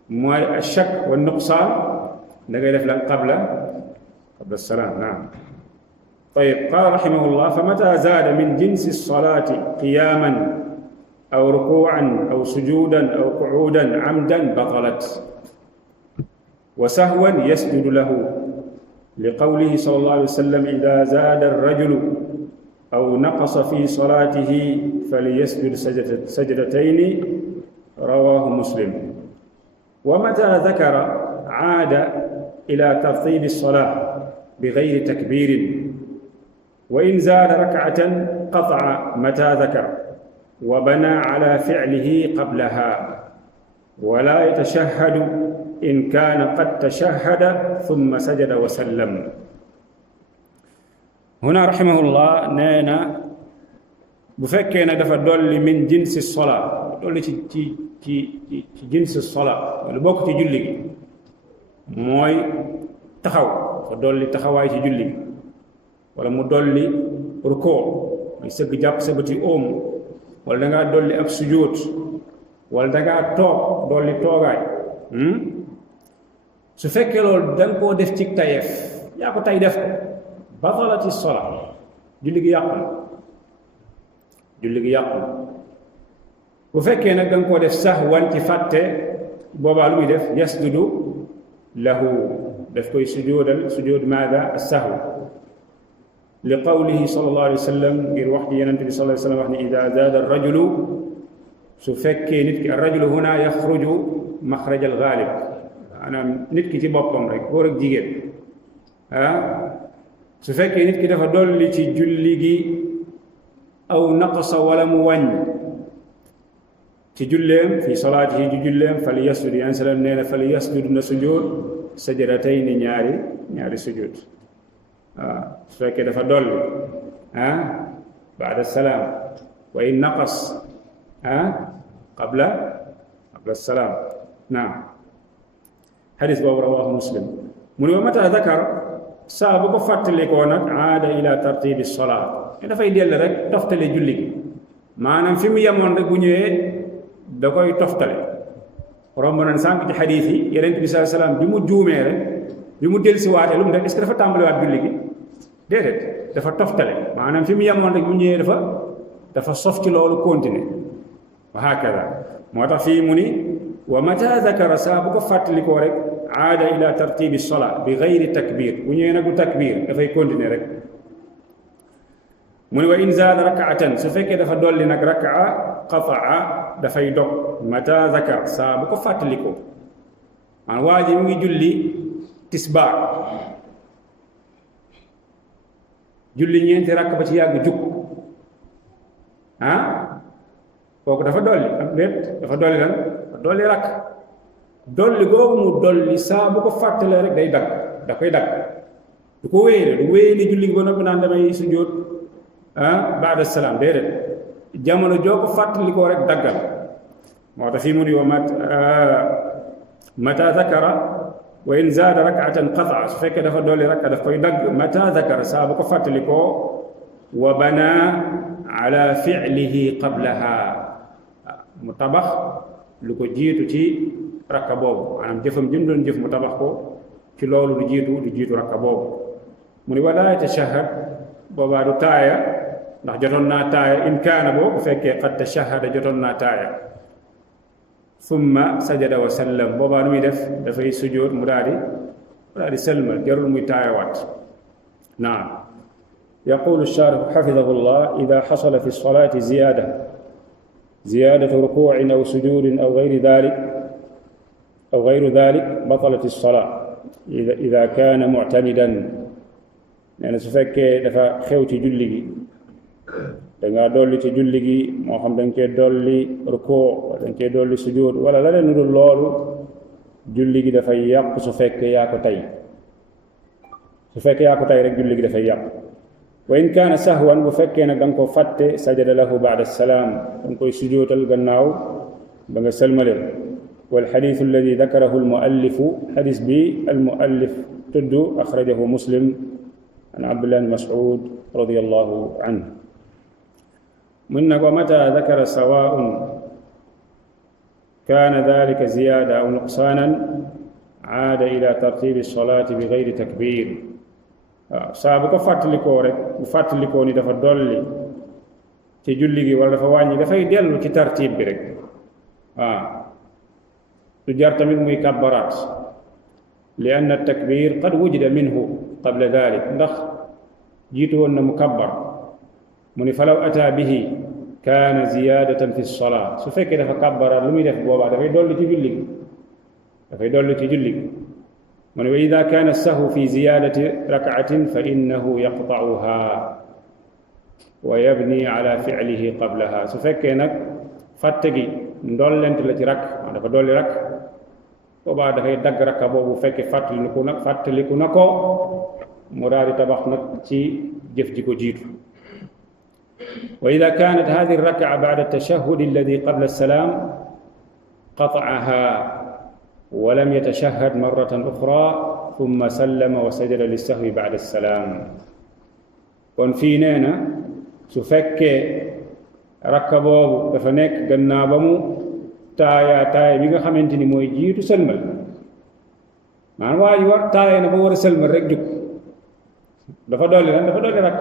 mooy ashak wa nuqsaan da ngay def la qabla السلام نعم طيب قال رحمه الله فمتى زاد من جنس الصلاة قياما أو ركوعا أو سجودا أو قعودا عمدا بطلت وسهوا يسجد له لقوله صلى الله عليه وسلم إذا زاد الرجل أو نقص في صلاته فليسجد سجدتين رواه مسلم ومتى ذكر عاد إلى ترتيب الصلاة بغير تكبير وإن زاد ركعة قطع متى ذكر وبنى على فعله قبلها ولا يتشهد إن كان قد تشهد ثم سجد وسلم. هنا رحمه الله نانا بفكينا دفا دولي من جنس الصلاة دولي ci جنس الصلاة wala bokk ci julli gi mooy taxaw fa dolli taxawaay ci julli gi wala mu dolli rukoo mooy sëgg jàpp sa bëti oom wala da ngaa dolli ab sujjóot wala da ngaa toog dolli toogaay su fekkee loolu da nga koo def ci tayeef yaa ko tay def ko batalati sola julli gi yàqu na julli gi yàqu na bu fekkee nag da nga koo def sahwan ci fàtte boobaa lu muy def yasjudu lahu daf koy sujoodal sujood maada as-sahw li qawlihi sallallahu alayhi wa sallam ngir wax ji yonent bi sallallahu alayhi wa sallam wax ni ida zaada ar-rajulu su fekkee nit ki ar-rajulu huna yaxruju maxraj al-ghalib maanaam nit ki ci boppam rek góor ak jigéen su fekkee nit ki dafa dolli ci julli gi aw naqasa wala mu wàññ ci julleem fi salaatihi ci julleem fal yasjud yan salam nee na fal yasjud na sujud sajdatayni ñaari sujud waaw su fekkee dafa dolli baada salaam wa in naqas qabla salaam naam xadis boobu rawaahu muslim mu ne wa mata dakar saa bu ko fàttalikoo nag aada ila tartibi salaat dafay dell rek toftale julli gi maanaam fi mu yemoon rek bu ñëwee da koy toftale romb nañ sànq ci xadiis yi yonent bi sallallahu alayhi wasallam bi mu juumee rek bi mu dellusi waatee lu mu def est-ce que dafa tàmbaliwaat julli gi déedéet dafa toftale maanaam fi mu yemoon rek bu ñëwee dafa sof ci loolu continuer wa hakada moo tax fii mu ni wa mata dakara saa bu ko fàttalikoo rek aada ila tartibi sola bi gayri takbir bu ñëwee nag du takbir dafay continuer rek mu ne wa in zaada rakaatan su fekkee dafa dolli nag rakaa qataa dafay dog mata zakar saa bu ko fàttalikoo maanaam waa ji mu ngi julli tisbaar julli ñeenti rakk ba ci yàgg jug kooku dafa dolli am déet dafa dolli lan dafa dolli rakk dolli googu mu dolli saa bu ko fàttalee rek day dagg da koy dagg du ko wéyale du wéyale julli gi ba noppi naan damay sujjóot baada salaam déedéet jamono joo ko fàttalikoo rek daggal moo tax fii mu ni wa mata zakara wa in zaada rak'atan qataa su fekkee dafa dolli rakka daf koy dagg mata zakara saa bu ko fàttalikoo wa bana ala fi'lihi qablaha mu tabax lu ko jiitu ci rakka boobu maanaam jëfam jëm doon jëf mu tabax ko ci loolu du jiitu rakka boobu mu ni wala yatashahhad boobaa du taaya ndax jotoon naa taaya in kaana boo bu fekkee qad tashahhada jotoon naa taaya thumma sajada wa sallam boobaa nu muy def dafay sujjóot mu daal di sëlmal jarul muy taayawaat naam yaqulu ash-sharih hafidahullah ida xasala fi salaati ziyadatu rukuu'in aw sujudin aw gayru dalik batalat as-salaa ida kaana mu'tamidan nee na su fekkee dafa xew ci julli gi dangaa dolli ci julli gi moo xam da nga cee dolli rukoo wala da nga cee dolli sujud wala la leen dul loolu julli gi dafay yàqu su fekkee yaa ko tey rek julli gi dafay yàqu وإن كان سهوا بفكنا دنكو فت سجد له بعد السلام دنكو سجود الغناو بغا سلمله والحديث الذي ذكره المؤلف حديث بي المؤلف تدو أخرجه مسلم عن عبد الله بن مسعود رضي الله عنه من ومتى ذكر سواء كان ذلك زيادة أو نقصانا عاد إلى ترتيب الصلاة بغير تكبير saabu ko fàttalikoo rek bu fàttalikoo ni dafa dolli ci julli gi wala dafa wàññi dafay dellu ci tartiib bi rek du jar tamit muy kabbaraat li anna takbir qad wujida minhu qabla dalik ndax jiitu woon na mu kabbar mu ni falaw ataa bihi kaana ziyadatan fi lsolaa su fekkee dafa kabbaraat lu muy def boobaa dafay dolli ci julli gi dafay dolli ci julli gi من وإذا كان السهو في زيادة ركعة فإنه يقطعها ويبني على فعله قبلها سفكينك فاتجي ندولنت التي رك أنا بدول رك وبعد هي دق رك أبو فك فاتلكو نكو مراد تبخنك تي جفجكو جيتو وإذا كانت هذه الركعة بعد التشهد الذي قبل السلام قطعها ولم يتشهد مرة أخرى ثم سلم وسجد للسهو بعد السلام ونفينينا سفك ركبوه دفنك جنابمو تايا بيغا خامتيني موي جيتو سلمل مان واجي وار تايا نبا ورا سلمل رek juk dafa dolli rak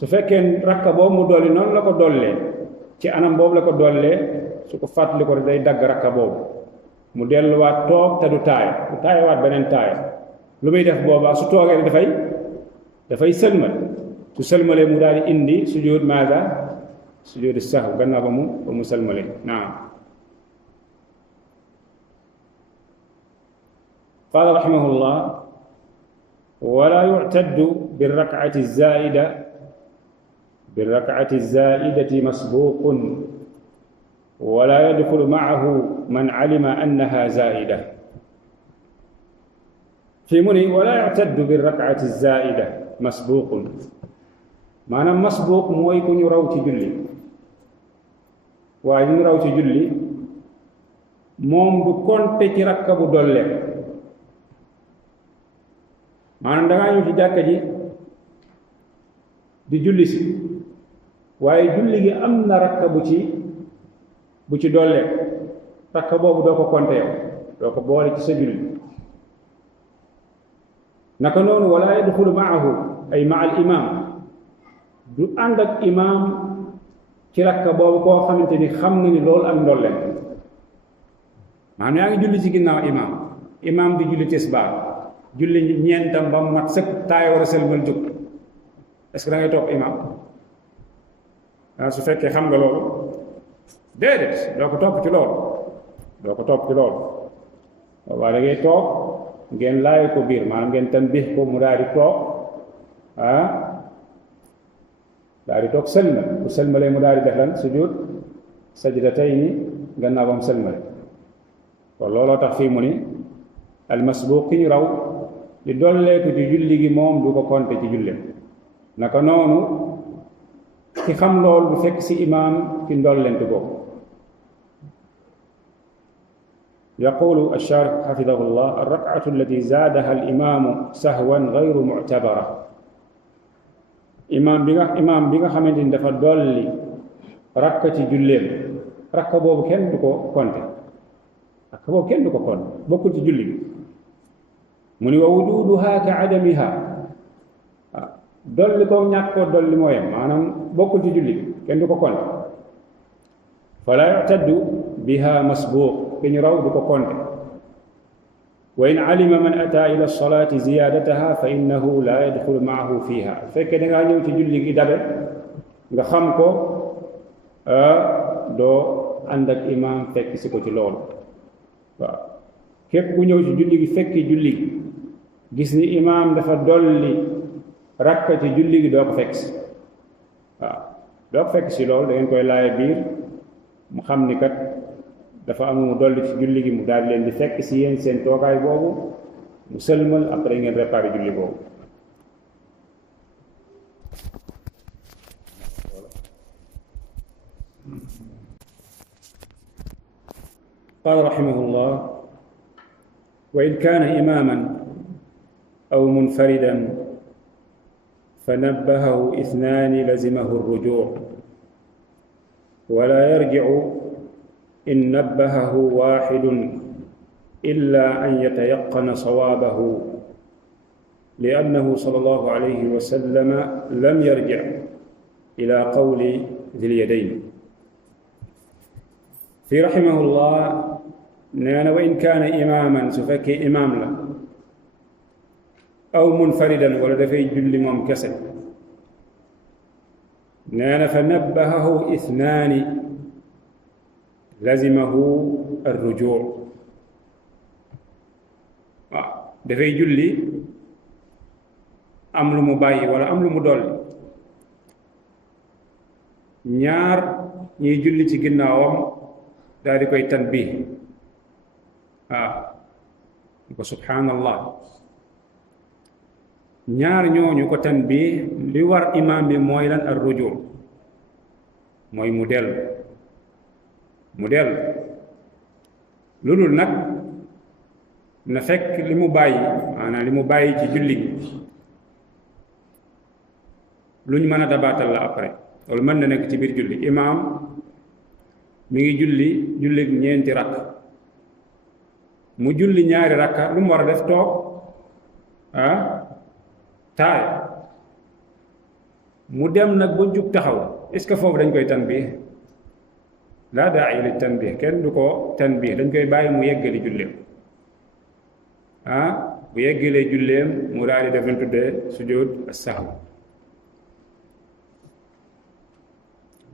su fekkee rakka boobu mu dolli noonu la ko dollee ci anam boobu la ko dollee su ko fàttali ko day dagg rakka boobu mu delluwaat toog te du taayawaat beneen taaya lu muy def boobaa su toogee dafay sëlmal su sëlmalee mu daal di indi sujud maada sujud sahw gannaaw ba mu sëlmalee naam قال رحمه الله ولا يعتد بالركعة الزائدة مسبوق ولا يدخل معه من علم أنها زائدة في مني ولا يعتد بالركعة الزائدة مسبوق معنى مسبوق مو يكون يروتي جلي وإن يروتي جلي موم دو كونتي ci rakka bu dolle maanaam da ngaa ñëw ci jàkka ji di julli si waaye julli gi am na rakka bu ci dollee rakka boobu doo ko konte yow doo ko boole ci sa julli naka noonu wala yadxulu maahu ay maa al imam du ànd ak imam ci rakka boobu koo xamante ni xam na ni loolu am ndolleen maanaam yaa ngi julli ci ginnaaw imam di julli tisbaar julli ñeentam ba mat sëkk taay war a sëlmal jóg est-ce que da ngay topp imam su fekkee xam nga loolu déedéet doo ko topp ci loolu waaw da ngay toog ngeen laay ko biir maanaam ngeen tanbih ko mu daal di toog sëlmal bu sëlmalee mu daal di def lan sujud sajdatayni gannaaw ba mu sëlmale kon looloo tax fii mu ni almasbuq ki ñu raw di dolleeku ci julli gi moom du ko konte ci jullem naka noonu ki xam loolu du fekk si imaam ci ndollent boobu يقول الشارح حفظه الله الركعة التي زادها الإمام سهوا غير معتبرة إمام بيغا خامتين دا فا دولي ركعة جوليم ركعة بوبو كين دوكو كونتي بوكول ci julli muni wa wujuduha ka adamiha dolli ko ñàkk ko dolli mooyam maanaam bokkul ci julli kenn du ko konte fala yu'taddu biha masbuq كن يراو دكو كونت وإن علم من أتى إلى الصلاة زيادتها فإنه لا يدخل معه فيها فكذا نيو تي جولي gi dabe nga xam ko doo ànd ak imam fekk si ko ci loolu waaw képp ku ñëw ci julli gi fekki julli gi gis ni imam dafa dolli rakka ci julli gi doo ko fekk si waaw doo ko fekk si loolu da ngeen koy laaye biir mu xam ni kat dafa am mu dolli ci julli gi mu daal leen di fekk si yéen seen toogaay boobu mu sëlmal après ngeen réparé julli boobu قال رحمه الله: وإن كان إماما أو منفردا فنبهه اثنان لزمه الرجوع، ولا يرجع إن نبهه واحد إلا أن يتيقن صوابه، لأنه صلى الله عليه وسلم لم يرجع إلى قول ذي اليدين. في رحمه الله نانا وإن كان إماما سفكي إمام له أو منفردا ولا دفي جل مم كسل نانا فنبهه اثنان لزمه الرجوع. دفي جلي am lu mu bàyyi wala am lu mu dolli, ñaar ñiy julli ci ginnaawam daal di koy tanbih ko subhanallah. ñaar ñooñu ko tanbih li war imaam bi mooy lan? ar ruju, mooy mu dellu lu dul nag na fekk li mu bàyyi, maanaam li mu bàyyi ci julli gi luñ mën a dabaatal la après. loolu mën na nekk ci biir julli. imaam mi ngi julli ñeenti rakk, mu julli ñaari rakka, lu mu war a def? toog taay. mu dem nag ba jug taxaw, est-ce que foofu dañ koy tanbih? laa daa'i li tanbih, kenn du ko tanbih, dañ koy bàyyi mu yeggali julleem. bu yeggalee julleem mu daal di def lañ tuddee sujud as-sahw.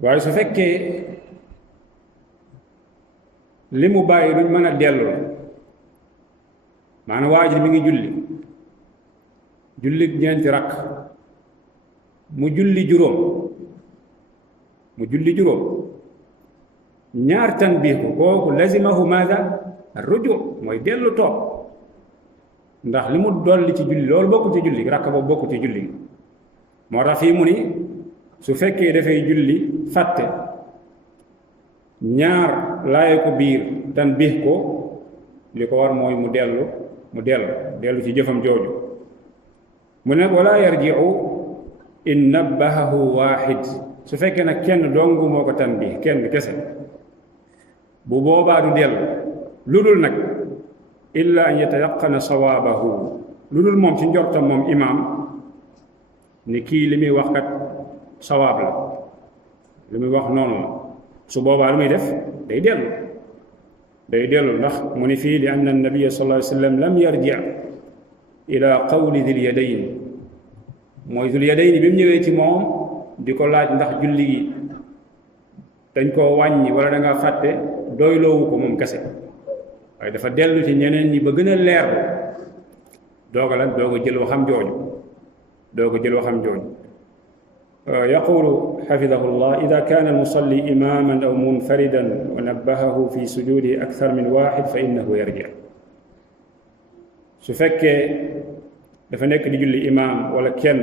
waaye su fekkee li mu bàyyi duñ mën a dellu la, maanaam waa ji mi ngi julli ñeenti rakk, mu julli juróom ñaar tanbih ko, kooku lazimahu maada? ar-ruju, mooy dellu toog, ndax li mu dolli ci julli loolu bokku ci julli, rakk boobu bokku ci julli. moo tax fii mu ni su fekkee dafay julli fàtte ñaar laaye ko biir tanbih ko, li ko war mooy mu dellu ci jëfam jooju. mu ne wala yarji'u in nabbahahu waahid, su fekkee nag kenn dong moo ko tanbih, kenn kese, bu boobaa du dellu lu dul nag illa an yatayaqana sawaabahu, lu dul moom ci njortam moom imaam ni kii li muy wax kat sawaab la, li muy wax noonu la. su boobaa lu muy def? day dellu ndax mu ni fii li anna nabiyya sallallahu alayhi wa sallam lam yarji' ila qawli dhil yadayn, mooy dhil yadayn bi mu ñëwee ci moom di ko laaj ndax julli gi dañ koo wàññi wala da ngaa fàtte, doyloowu ko moom kese, waaye dafa dellu ci ñeneen ñi ba gën a leer doog a jël waxam jooju. يقول حفظه الله: إذا كان المصلي إماما أو منفردا ونبهه في سجوده أكثر من واحد فإنه يرجع. su fekkee dafa nekk di julli imaam wala kenn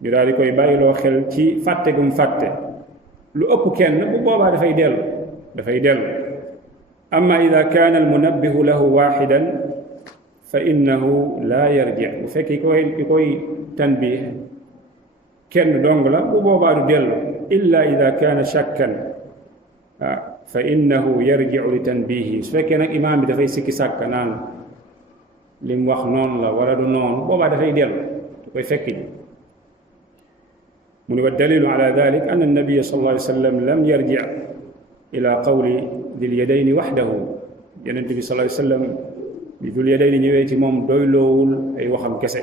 ñu daal di koy bàyyiloo xel ci fàtte gum fàtte lu ëpp kenn, bu boobaa dafay dellu. amma ida kaana almunabbihu lahu waaxidan fa innahu laa yarji', bu fekkee ki koy tanbih kenn dong la, bu boobaa du dellu. illa ida kaana shakkan fa innahu yarji'u li tanbihi, su fekkee nag imaam bi dafay sikki sàkk naan li mu wax noonu la wala du noonu, boobaa dafay dellu, da koy fekk ji. mu ne wa dalilu ala dalik anna nabiyya sallallahu alayhi wa sallam lam yarji' ila qawli dhil yadayni wahdahu. yonent bi sallallahu alayhi wa sallam bi dhil yadayni ñëwee ci moom doyloowul ay waxam kese,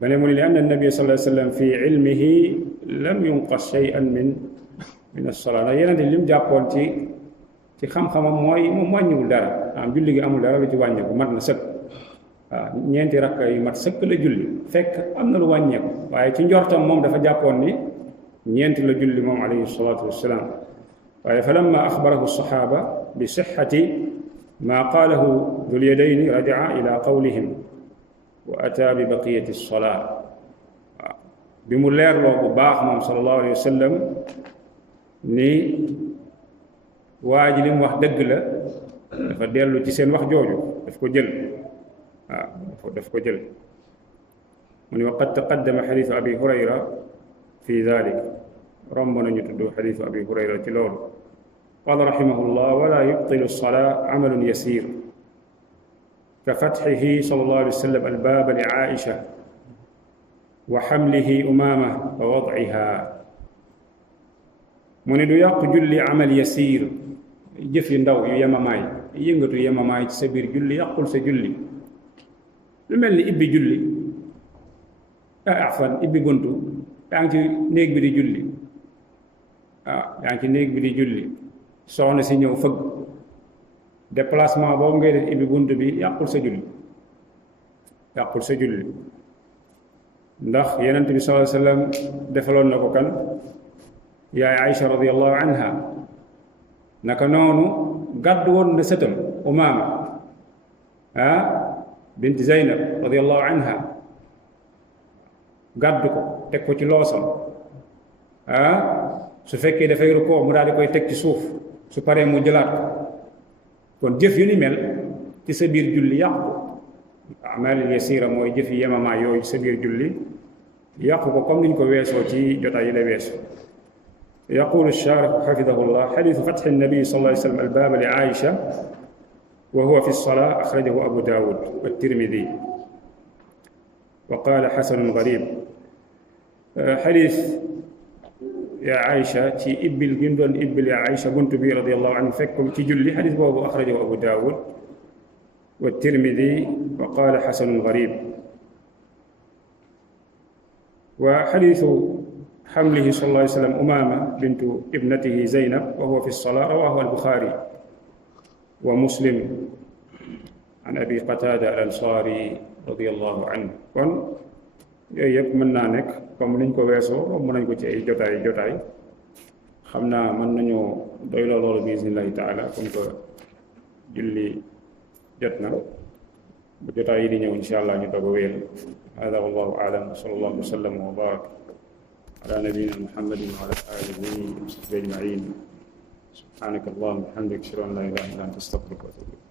bane mu ne li anna nabiyya sallallahu alayhi wa sallam fi ilmihi lam yunqas shay'an min as-salaa, ndax yonent li mu jàppoon ci xam-xamam mooy moom wàññiwul dara, julli gi amul dara lu ci wàññeeku, mat na sëkk. ñeenti rakka yu mat sëkk la julli, fekk am na lu wàññeeku, waaye ci njortam moom dafa jàppoon ni ñeenti la julli moom alayhi salaatu wassalaam. waaye fa lamma axbarahu as-saxaaba bi sixati maa qaalahu dhul yadayni raja'a ila qawlihim wa ataa bi baqiyati as-salaa. bi mu leerloo bu baax moom sallallahu alayhi wa sallam ni waa ji li mu wax dëgg la dafa dellu ci seen wax jooju daf ko jël waaw daf ko jël mu ne wa qad taqaddama xadiisu abi hurayra fi dalik romb nañu tudd xadiisu abi hurayra ci loolu qaala rahimahullah wala yubtilu salaa amalun yasir ka fatxihi sallallahu alayhi wa sallam albaaba li aisha wa xamlihi umaama wa wadciha mu ne du yàqu julli amal yasir jëf yu ndaw yu yemamaay yëngatu yemamaay ci sa biir julli yàqul sa julli lu mel ni ibbi julli afan ibbi buntu yaa ngi ci néeg bi di julli yaa ngi ci néeg bi di julli soxna si ñëw fëgg déplacement boobu ngay def ibbi buntu bi yàqul sa julli yàqul sa julli ndax Yonent bi sallallahu alayhi wa sallam defaloon na ko kan yaay Aïcha radiyallahu anha naka noonu gàddu woon na sëtam Umaama bint Zeynab radiyallahu anha gàddu ko teg ko ci loosam su fekkee dafay rukkoo mu daal di koy teg ci suuf su paree mu jëlaat ko kon jëf yu ni mel ci sa biir julli yàqu amal yasira mooy jëf yi yemamaa yooyu ci sa biir julli yàqu ko comme niñ ko weesoo ci jotaay yi la weesu يقول الشارح حفظه الله حديث فتح النبي صلى الله عليه وسلم الباب لعائشة وهو في الصلاة أخرجه أبو داود والترمذي وقال حسن غريب حديث يا عائشة تي إبل جندون إبل يا عائشة بنت بي رضي الله عنه فكم تجلي حديث بابو أخرجه أبو داود والترمذي وقال حسن غريب وحديث حمله صلى الله عليه وسلم أمامة بنت ابنته زينب وهو في الصلاة رواه البخاري ومسلم عن أبي قتادة الأنصاري رضي الله عنه kon yooyu yëpp mën naa nekk comme niñ ko weesoo mën nañ ko ci ay jotaay xam naa mën nañoo doy la loolu bi iznillahi taala comme que julli jot na bu jotaay yi di ñëw insha allah ñu doog a wéyal hada wallahu a'lam wa sallallahu wa sallam wa baraka على نبينا محمد وعلى آله وصحبه أجمعين سبحانك اللهم وبحمدك أشهد أن لا إله إلا أنت أستغفرك وأتوب إليك